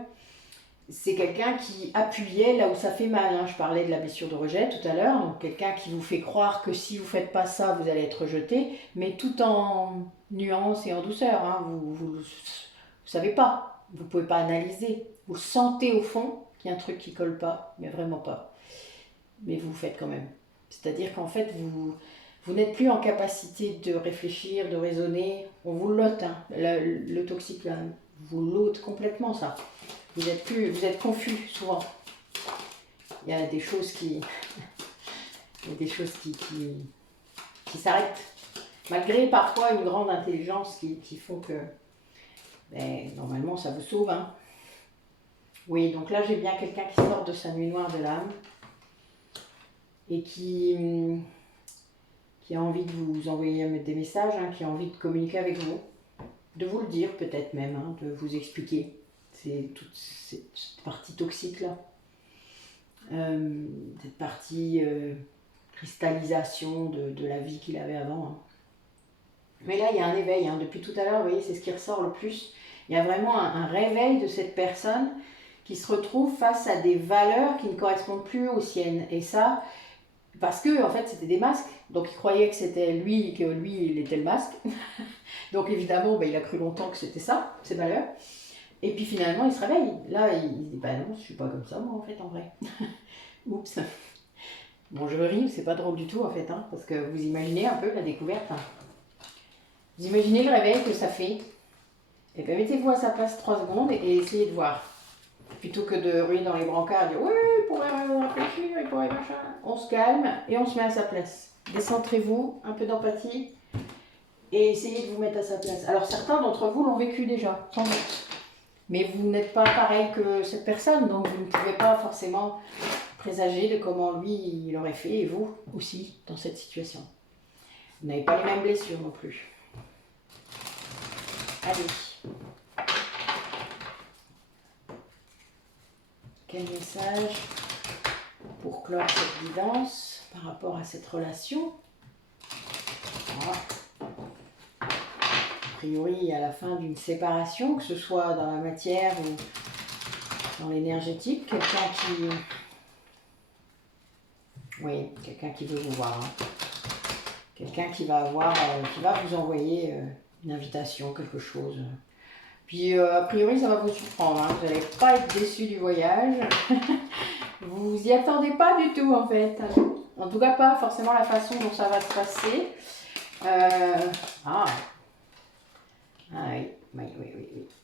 c'est quelqu'un qui appuyait là où ça fait mal. Hein. Je parlais de la blessure de rejet tout à l'heure, donc quelqu'un qui vous fait croire que si vous ne faites pas ça, vous allez être rejeté, mais tout en nuance et en douceur. Hein. Vous savez pas, vous ne pouvez pas analyser, vous sentez au fond qu'il y a un truc qui ne colle pas, mais vraiment pas. Mais vous le faites quand même. C'est-à-dire qu'en fait, vous n'êtes plus en capacité de réfléchir, de raisonner. On vous l'ôte, hein. Le toxique, là, vous l'ôte complètement, ça. Vous êtes confus, souvent. Il y a des choses qui s'arrêtent. Malgré parfois une grande intelligence qui font que, ben, normalement, ça vous sauve. Hein. Oui, donc là, j'ai bien quelqu'un qui sort de sa nuit noire de l'âme et qui a envie de vous envoyer des messages, hein, qui a envie de communiquer avec vous, de vous le dire peut-être même, hein, de vous expliquer. C'est toute cette partie toxique là. cette partie cristallisation de la vie qu'il avait avant. Hein. Mais là, il y a un éveil. Hein. Depuis tout à l'heure, vous voyez, c'est ce qui ressort le plus. Il y a vraiment un réveil de cette personne qui se retrouve face à des valeurs qui ne correspondent plus aux siennes. Et ça, parce que en fait, c'était des masques. Donc, il croyait que c'était lui, que lui, il était le masque. Donc, évidemment, il a cru longtemps que c'était ça, ces valeurs. Et puis, finalement, il se réveille. Là, il se dit, non, je suis pas comme ça, moi, en fait, en vrai. Oups. Bon, je ris, c'est pas drôle du tout, en fait, hein, parce que vous imaginez un peu la découverte. Hein. Vous imaginez le réveil que ça fait. Et bien, mettez-vous à sa place 3 secondes et essayez de voir. Plutôt que de ruiner dans les brancards, dire oui, il pourrait réfléchir, il pourrait machin. On se calme et on se met à sa place. Décentrez-vous, un peu d'empathie et essayez de vous mettre à sa place. Alors certains d'entre vous l'ont vécu déjà, sans doute. Mais vous n'êtes pas pareil que cette personne, donc vous ne pouvez pas forcément présager de comment lui il aurait fait et vous aussi dans cette situation. Vous n'avez pas les mêmes blessures non plus. Allez. Quel message pour clore cette guidance par rapport à cette relation? Voilà. A priori, à la fin d'une séparation, que ce soit dans la matière ou dans l'énergétique, quelqu'un qui... Oui, quelqu'un qui veut vous voir. Hein. Quelqu'un qui va avoir, qui va vous envoyer une invitation, quelque chose. Puis, a priori, ça va vous surprendre. Hein. Vous n'allez pas être déçu du voyage. Vous vous y attendez pas du tout, en fait. En tout cas, pas forcément la façon dont ça va se passer. Oui.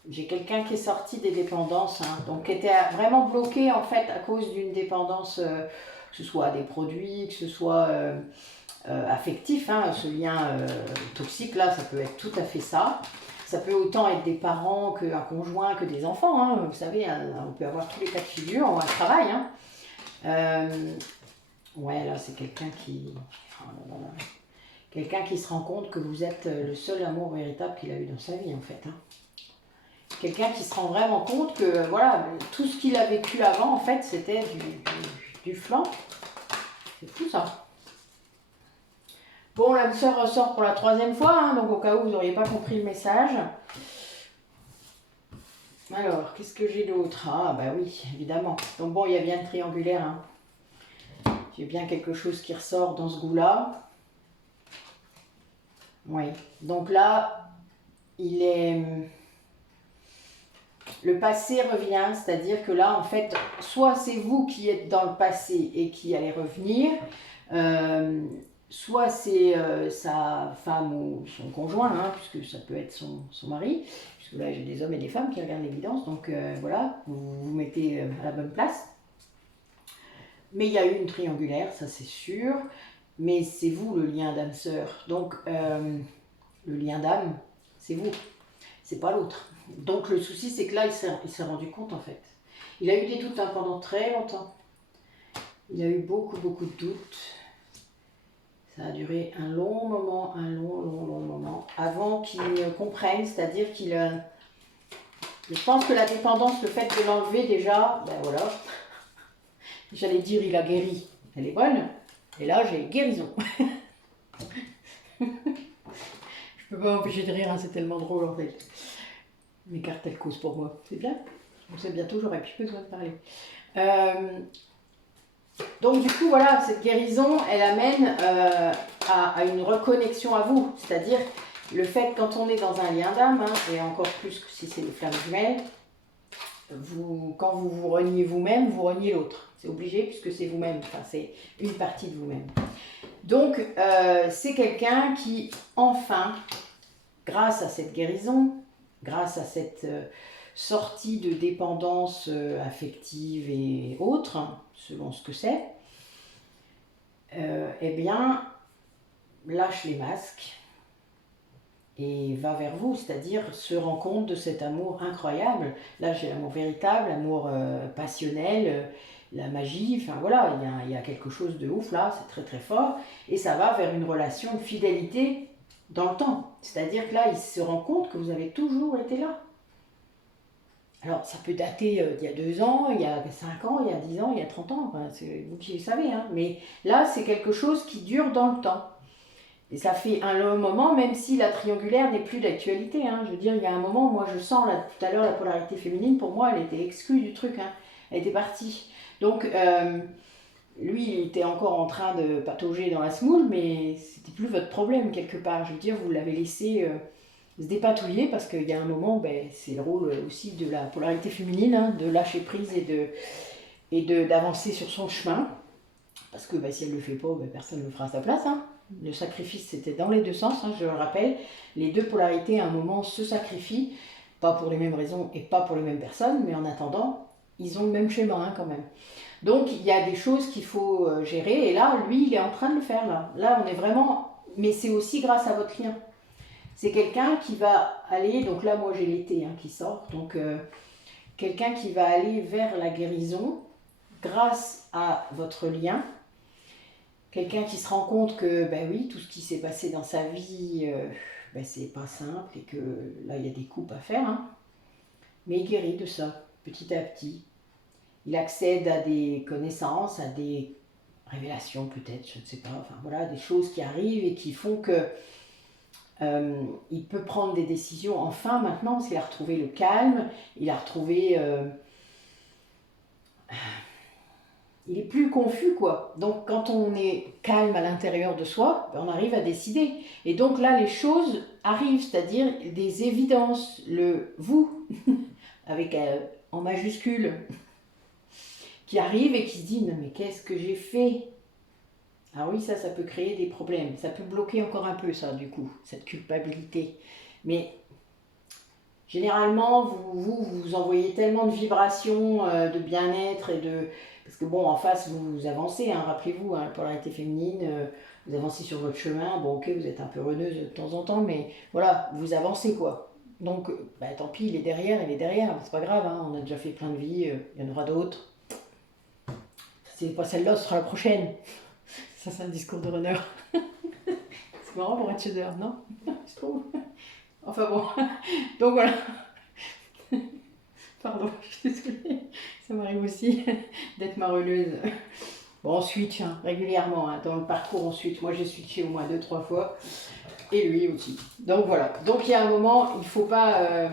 J'ai quelqu'un qui est sorti des dépendances, hein, donc qui était vraiment bloqué, en fait, à cause d'une dépendance, que ce soit des produits, que ce soit affectif, hein, ce lien toxique, là, ça peut être tout à fait ça. Ça peut autant être des parents qu'un conjoint, que des enfants. Hein. Vous savez, on peut avoir tous les cas de figure, on travaille. Hein. Ouais, là, c'est quelqu'un qui... Quelqu'un qui se rend compte que vous êtes le seul amour véritable qu'il a eu dans sa vie, en fait. Hein. Quelqu'un qui se rend vraiment compte que, voilà, tout ce qu'il a vécu avant, en fait, c'était du flan. C'est fou, ça. Bon, l'âme sœur ressort pour la 3e fois, hein, donc au cas où vous n'auriez pas compris le message. Alors, qu'est-ce que j'ai d'autre? Ah, bah oui, évidemment. Donc bon, il y a bien le triangulaire. Hein. J'ai bien quelque chose qui ressort dans ce goût-là. Oui, donc là, il est... Le passé revient, c'est-à-dire que là, en fait, soit c'est vous qui êtes dans le passé et qui allez revenir, soit c'est sa femme ou son conjoint, hein, puisque ça peut être son mari, puisque là j'ai des hommes et des femmes qui regardent l'évidence, donc voilà, vous vous mettez à la bonne place. Mais il y a eu une triangulaire, ça c'est sûr, mais c'est vous le lien d'âme-sœur, donc le lien d'âme, c'est vous, c'est pas l'autre. Donc le souci c'est que là il s'est rendu compte en fait. Il a eu des doutes hein, pendant très longtemps, il a eu beaucoup de doutes. Ça a duré un long moment, un long moment, avant qu'il comprenne, c'est-à-dire qu'il... je pense que la dépendance, le fait de l'enlever déjà, ben voilà, j'allais dire il a guéri, elle est bonne, et là j'ai guérison. Je peux pas m'empêcher de rire, hein, c'est tellement drôle en fait. Mes cartes elles causent pour moi, c'est bien, on sait bientôt, j'aurai plus besoin de parler. Donc du coup, voilà, cette guérison, elle amène à une reconnexion à vous. C'est-à-dire, le fait, quand on est dans un lien d'âme, hein, et encore plus que si c'est des flammes jumelles, quand vous vous reniez vous-même, vous reniez l'autre. C'est obligé, puisque c'est vous-même, enfin, c'est une partie de vous-même. Donc, c'est quelqu'un qui, enfin, grâce à cette guérison, grâce à cette... sortie de dépendance affective et autres, selon ce que c'est, eh bien, lâche les masques et va vers vous, c'est-à-dire se rend compte de cet amour incroyable. Là, j'ai l'amour véritable, l'amour passionnel, la magie, enfin voilà, il y a quelque chose de ouf là, c'est très fort, et ça va vers une relation de fidélité dans le temps. C'est-à-dire que là, il se rend compte que vous avez toujours été là. Alors, ça peut dater d'il y a 2 ans, il y a 5 ans, il y a 10 ans, il y a 30 ans, enfin, c'est vous qui le savez, hein. Mais là, c'est quelque chose qui dure dans le temps. Et ça fait un long moment, même si la triangulaire n'est plus d'actualité, hein. Je veux dire, il y a un moment, moi je sens, là, tout à l'heure, la polarité féminine, pour moi, elle était exclue du truc, hein. Elle était partie. Donc, lui, il était encore en train de patauger dans la semoule, mais c'était plus votre problème, quelque part. Je veux dire, vous l'avez laissé se dépatouiller, parce qu'il y a un moment, ben, c'est le rôle aussi de la polarité féminine, hein, de lâcher prise d'avancer sur son chemin. Parce que ben, si elle ne le fait pas, ben, personne ne le fera à sa place, hein. Le sacrifice, c'était dans les deux sens, hein, je le rappelle. Les deux polarités, à un moment, se sacrifient, pas pour les mêmes raisons et pas pour les mêmes personnes, mais en attendant, ils ont le même schéma, hein, quand même. Donc, il y a des choses qu'il faut gérer, et là, lui, il est en train de le faire, là. Là, on est vraiment... Mais c'est aussi grâce à votre lien. C'est quelqu'un qui va aller... Donc là, moi, j'ai l'été hein, qui sort. Donc, quelqu'un qui va aller vers la guérison grâce à votre lien. Quelqu'un qui se rend compte que, ben oui, tout ce qui s'est passé dans sa vie, ben c'est pas simple et que là, il y a des coupes à faire, hein. Mais il guérit de ça, petit à petit. Il accède à des connaissances, à des révélations peut-être, je ne sais pas, enfin voilà, des choses qui arrivent et qui font que il peut prendre des décisions enfin maintenant, parce qu'il a retrouvé le calme, il a retrouvé... il est plus confus quoi. Donc quand on est calme à l'intérieur de soi, on arrive à décider. Et donc là les choses arrivent, c'est-à-dire des évidences, le vous, avec en majuscule, qui arrive et qui se dit non mais qu'est-ce que j'ai fait? Ah oui, ça peut créer des problèmes, ça peut bloquer encore un peu ça du coup, cette culpabilité. Mais généralement, vous envoyez tellement de vibrations, de bien-être et de... Parce que bon, en face, vous avancez, hein, rappelez-vous, hein, la polarité féminine, vous avancez sur votre chemin. Bon, ok, vous êtes un peu reneuse de temps en temps, mais voilà, vous avancez quoi. Donc, bah, tant pis, il est derrière, c'est pas grave, hein, on a déjà fait plein de vies, il y en aura d'autres. C'est pas celle-là, ce sera la prochaine. Ça, c'est un discours de runner. C'est marrant pour être cheater, non? Je trouve. Enfin bon, donc voilà. Pardon, je suis désolée. Ça m'arrive aussi d'être marronneuse. Bon, on switch hein, régulièrement. Hein. Dans le parcours, on switch. Moi, j'ai switché au moins 2-3 fois. Et lui aussi. Donc voilà. Donc il y a un moment, il ne faut pas...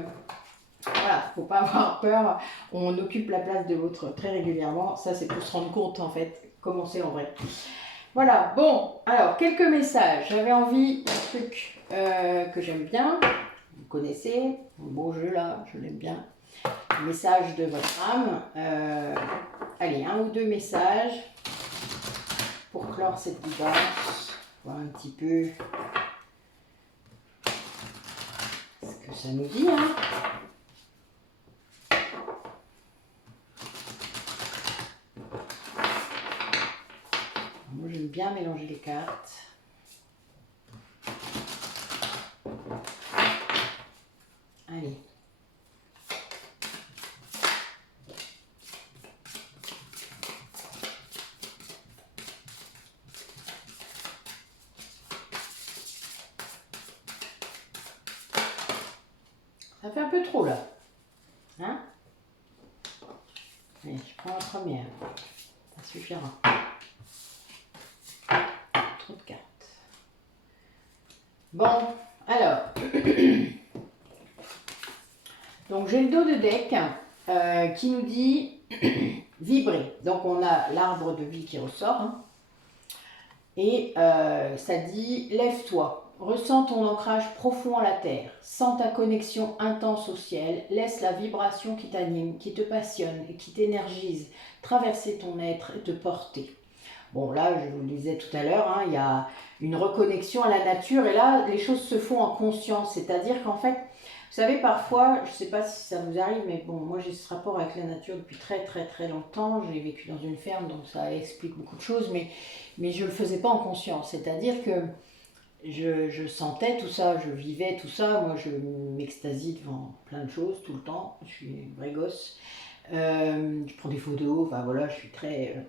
voilà, faut pas avoir peur. On occupe la place de l'autre très régulièrement. Ça, c'est pour se rendre compte, en fait, comment c'est en vrai. Voilà. Bon, alors, quelques messages. J'avais envie d'un truc que j'aime bien. Vous connaissez. Un beau jeu, là. Je l'aime bien. Message de votre âme. Allez, un ou deux messages pour clore cette guidance. Voir un petit peu ce que ça nous dit. Hein. Moi, j'aime bien mélanger les cartes. Allez. Ça fait un peu trop là. Hein? Allez, je prends la première. Ça suffira. Trop de cartes. Bon, alors. Donc j'ai le dos de deck qui nous dit vibrer. Donc on a l'arbre de vie qui ressort. Hein, et ça dit lève-toi. Ressens ton ancrage profond à la terre, sens ta connexion intense au ciel, laisse la vibration qui t'anime, qui te passionne et qui t'énergise traverser ton être et te porter. Bon là, je vous le disais tout à l'heure, hein, il y a une reconnexion à la nature et là, les choses se font en conscience, c'est-à-dire qu'en fait, vous savez, parfois, je ne sais pas si ça vous arrive, mais bon, moi j'ai ce rapport avec la nature depuis très très très longtemps, j'ai vécu dans une ferme, donc ça explique beaucoup de choses, mais je ne le faisais pas en conscience, c'est-à-dire que je sentais tout ça, je vivais tout ça, moi je m'extasie devant plein de choses tout le temps, je suis une vraie gosse, je prends des photos, enfin voilà, je suis très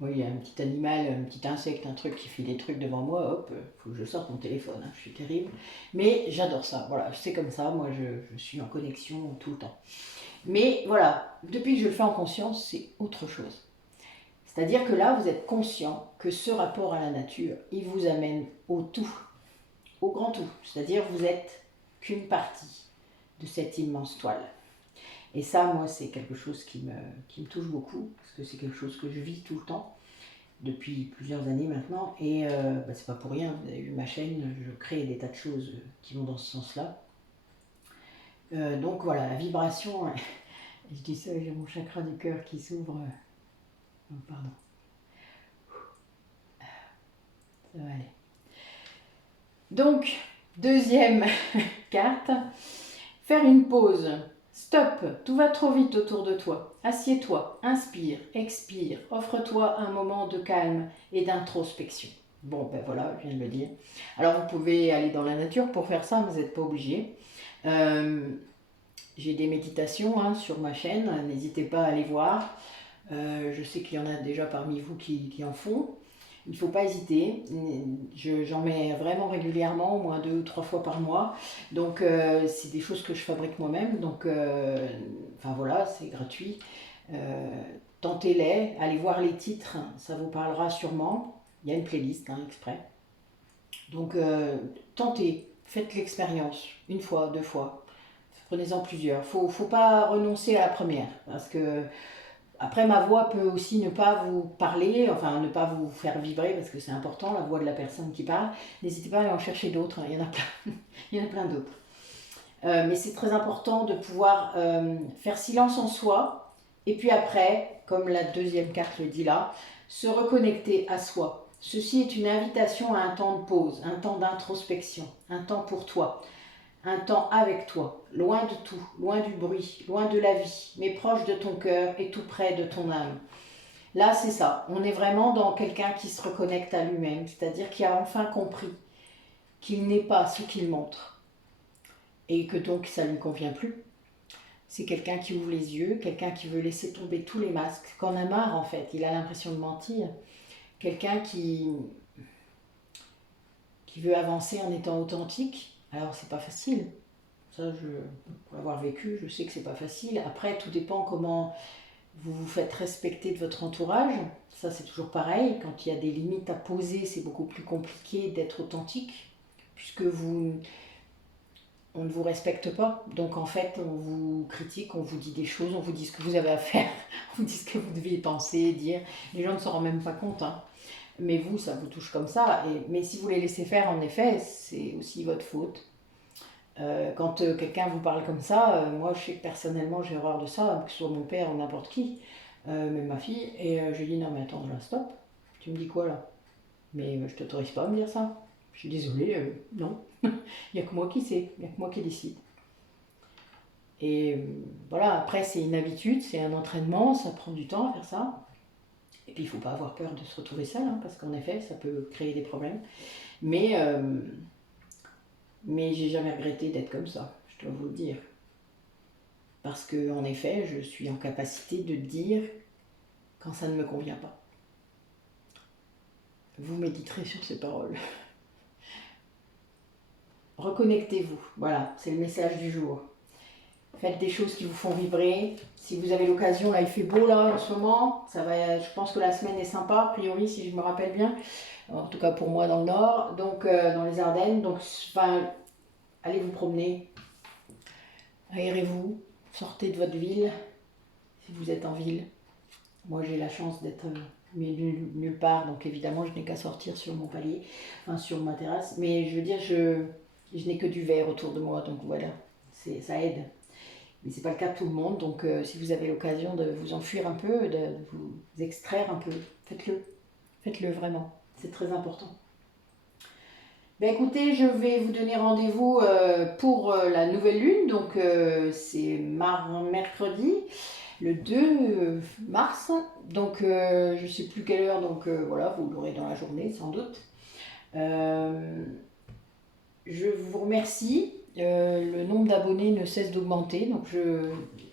Oui, il y a un petit animal, un petit insecte, un truc qui fait des trucs devant moi, hop, faut que je sorte mon téléphone, hein, je suis terrible. Mais j'adore ça, voilà, c'est comme ça, moi je suis en connexion tout le temps. Mais voilà, depuis que je le fais en conscience, c'est autre chose. C'est-à-dire que là, vous êtes conscient que ce rapport à la nature, il vous amène au tout, au grand tout. C'est-à-dire que vous êtes qu'une partie de cette immense toile. Et ça, moi, c'est quelque chose qui me touche beaucoup, parce que c'est quelque chose que je vis tout le temps, depuis plusieurs années maintenant. Et c'est pas pour rien, vous avez vu ma chaîne, je crée des tas de choses qui vont dans ce sens-là. Donc voilà, la vibration, je dis ça, j'ai mon chakra du cœur qui s'ouvre. Oh, pardon, ça va aller. Donc, deuxième carte, faire une pause. Stop, tout va trop vite autour de toi. Assieds-toi, inspire, expire, offre-toi un moment de calme et d'introspection. Bon, ben voilà, je viens de le dire. Alors, vous pouvez aller dans la nature pour faire ça, vous n'êtes pas obligé. J'ai des méditations hein, sur ma chaîne, n'hésitez pas à aller voir. Je sais qu'il y en a déjà parmi vous qui en font. Il ne faut pas hésiter, j'en mets vraiment régulièrement, au moins 2 ou 3 fois par mois. Donc c'est des choses que je fabrique moi-même, donc enfin voilà, c'est gratuit. Tentez-les, allez voir les titres, ça vous parlera sûrement. Il y a une playlist hein, exprès. Donc tentez, faites l'expérience, une fois, 2 fois. Prenez-en plusieurs. Faut pas renoncer à la première, parce que après, ma voix peut aussi ne pas vous parler, enfin ne pas vous faire vibrer parce que c'est important, la voix de la personne qui parle. N'hésitez pas à aller en chercher d'autres, hein, il y en a plein, il y en a plein d'autres. Mais c'est très important de pouvoir faire silence en soi et puis après, comme la deuxième carte le dit là, se reconnecter à soi. Ceci est une invitation à un temps de pause, un temps d'introspection, un temps pour toi. Un temps avec toi, loin de tout, loin du bruit, loin de la vie, mais proche de ton cœur et tout près de ton âme. Là, c'est ça. On est vraiment dans quelqu'un qui se reconnecte à lui-même, c'est-à-dire qui a enfin compris qu'il n'est pas ce qu'il montre et que donc ça ne lui convient plus. C'est quelqu'un qui ouvre les yeux, quelqu'un qui veut laisser tomber tous les masques, qu'on a marre en fait, il a l'impression de mentir. Quelqu'un qui veut avancer en étant authentique. Alors, c'est pas facile. Ça, pour l'avoir vécu, je sais que c'est pas facile. Après, tout dépend comment vous vous faites respecter de votre entourage. Ça, c'est toujours pareil. Quand il y a des limites à poser, c'est beaucoup plus compliqué d'être authentique, puisque on ne vous respecte pas. Donc, en fait, on vous critique, on vous dit des choses, on vous dit ce que vous avez à faire, on vous dit ce que vous devez penser, dire. Les gens ne s'en rendent même pas compte. Hein. Mais vous, ça vous touche comme ça. Mais si vous les laissez faire, en effet, c'est aussi votre faute. Quand quelqu'un vous parle comme ça, moi je sais que personnellement j'ai horreur de ça, que ce soit mon père ou n'importe qui, même ma fille, et je lui dis non mais attends là stop, tu me dis quoi là? Mais je t'autorise pas à me dire ça. Je suis désolée, non, il n'y a que moi qui sais, il n'y a que moi qui décide. Et voilà, après c'est une habitude, c'est un entraînement, ça prend du temps à faire ça. Et puis il ne faut pas avoir peur de se retrouver seul, hein, parce qu'en effet ça peut créer des problèmes. Mais j'ai jamais regretté d'être comme ça, je dois vous le dire. Parce que, en effet, je suis en capacité de dire quand ça ne me convient pas. Vous méditerez sur ces paroles. Reconnectez-vous, voilà, c'est le message du jour. Faites des choses qui vous font vibrer. Si vous avez l'occasion, là il fait beau là en ce moment, ça va, je pense que la semaine est sympa, a priori si je me rappelle bien. En tout cas pour moi dans le nord, donc dans les Ardennes. Donc enfin, allez vous promener, aérez-vous, sortez de votre ville, si vous êtes en ville. Moi j'ai la chance d'être nulle part, donc évidemment je n'ai qu'à sortir sur mon palier, enfin sur ma terrasse. Mais je veux dire, je n'ai que du verre autour de moi, donc voilà, ça aide. Mais c'est pas le cas de tout le monde, donc si vous avez l'occasion de vous enfuir un peu, de vous extraire un peu, faites-le vraiment, c'est très important. Ben écoutez, je vais vous donner rendez-vous pour la nouvelle lune, donc c'est mercredi, le 2 mars, donc je ne sais plus quelle heure, donc voilà, vous l'aurez dans la journée sans doute. Je vous remercie Le nombre d'abonnés ne cesse d'augmenter,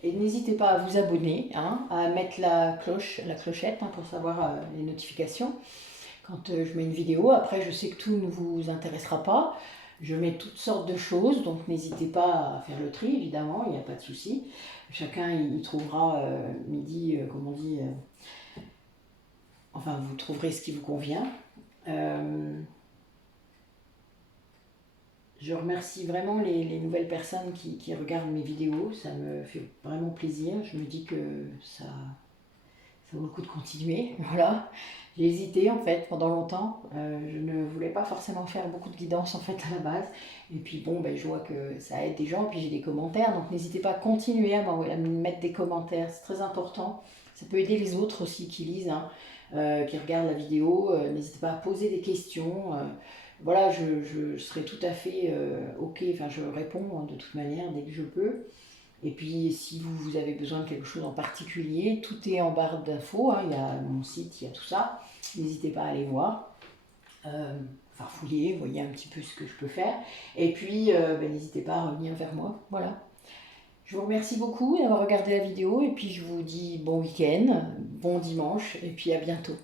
et n'hésitez pas à vous abonner, hein, à mettre la clochette, hein, pour savoir les notifications quand je mets une vidéo. Après, je sais que tout ne vous intéressera pas. Je mets toutes sortes de choses, donc n'hésitez pas à faire le tri, évidemment, il n'y a pas de souci. Chacun il trouvera midi, comme on dit, enfin vous trouverez ce qui vous convient. Je remercie vraiment les nouvelles personnes qui regardent mes vidéos, ça me fait vraiment plaisir. Je me dis que ça vaut le coup de continuer. Voilà. J'ai hésité en fait pendant longtemps. Je ne voulais pas forcément faire beaucoup de guidance en fait à la base. Et puis bon, ben, je vois que ça aide des gens. Puis j'ai des commentaires. Donc n'hésitez pas à continuer à me mettre des commentaires. C'est très important. Ça peut aider les autres aussi qui lisent, hein, qui regardent la vidéo. N'hésitez pas à poser des questions. Voilà, je serai tout à fait OK. Enfin, je réponds, hein, de toute manière dès que je peux. Et puis, si vous avez besoin de quelque chose en particulier, tout est en barre d'infos, hein, il y a mon site, il y a tout ça. N'hésitez pas à aller voir, farfouiller, voyez un petit peu ce que je peux faire. Et puis, ben, n'hésitez pas à revenir vers moi. Voilà. Je vous remercie beaucoup d'avoir regardé la vidéo et puis je vous dis bon week-end, bon dimanche et puis à bientôt.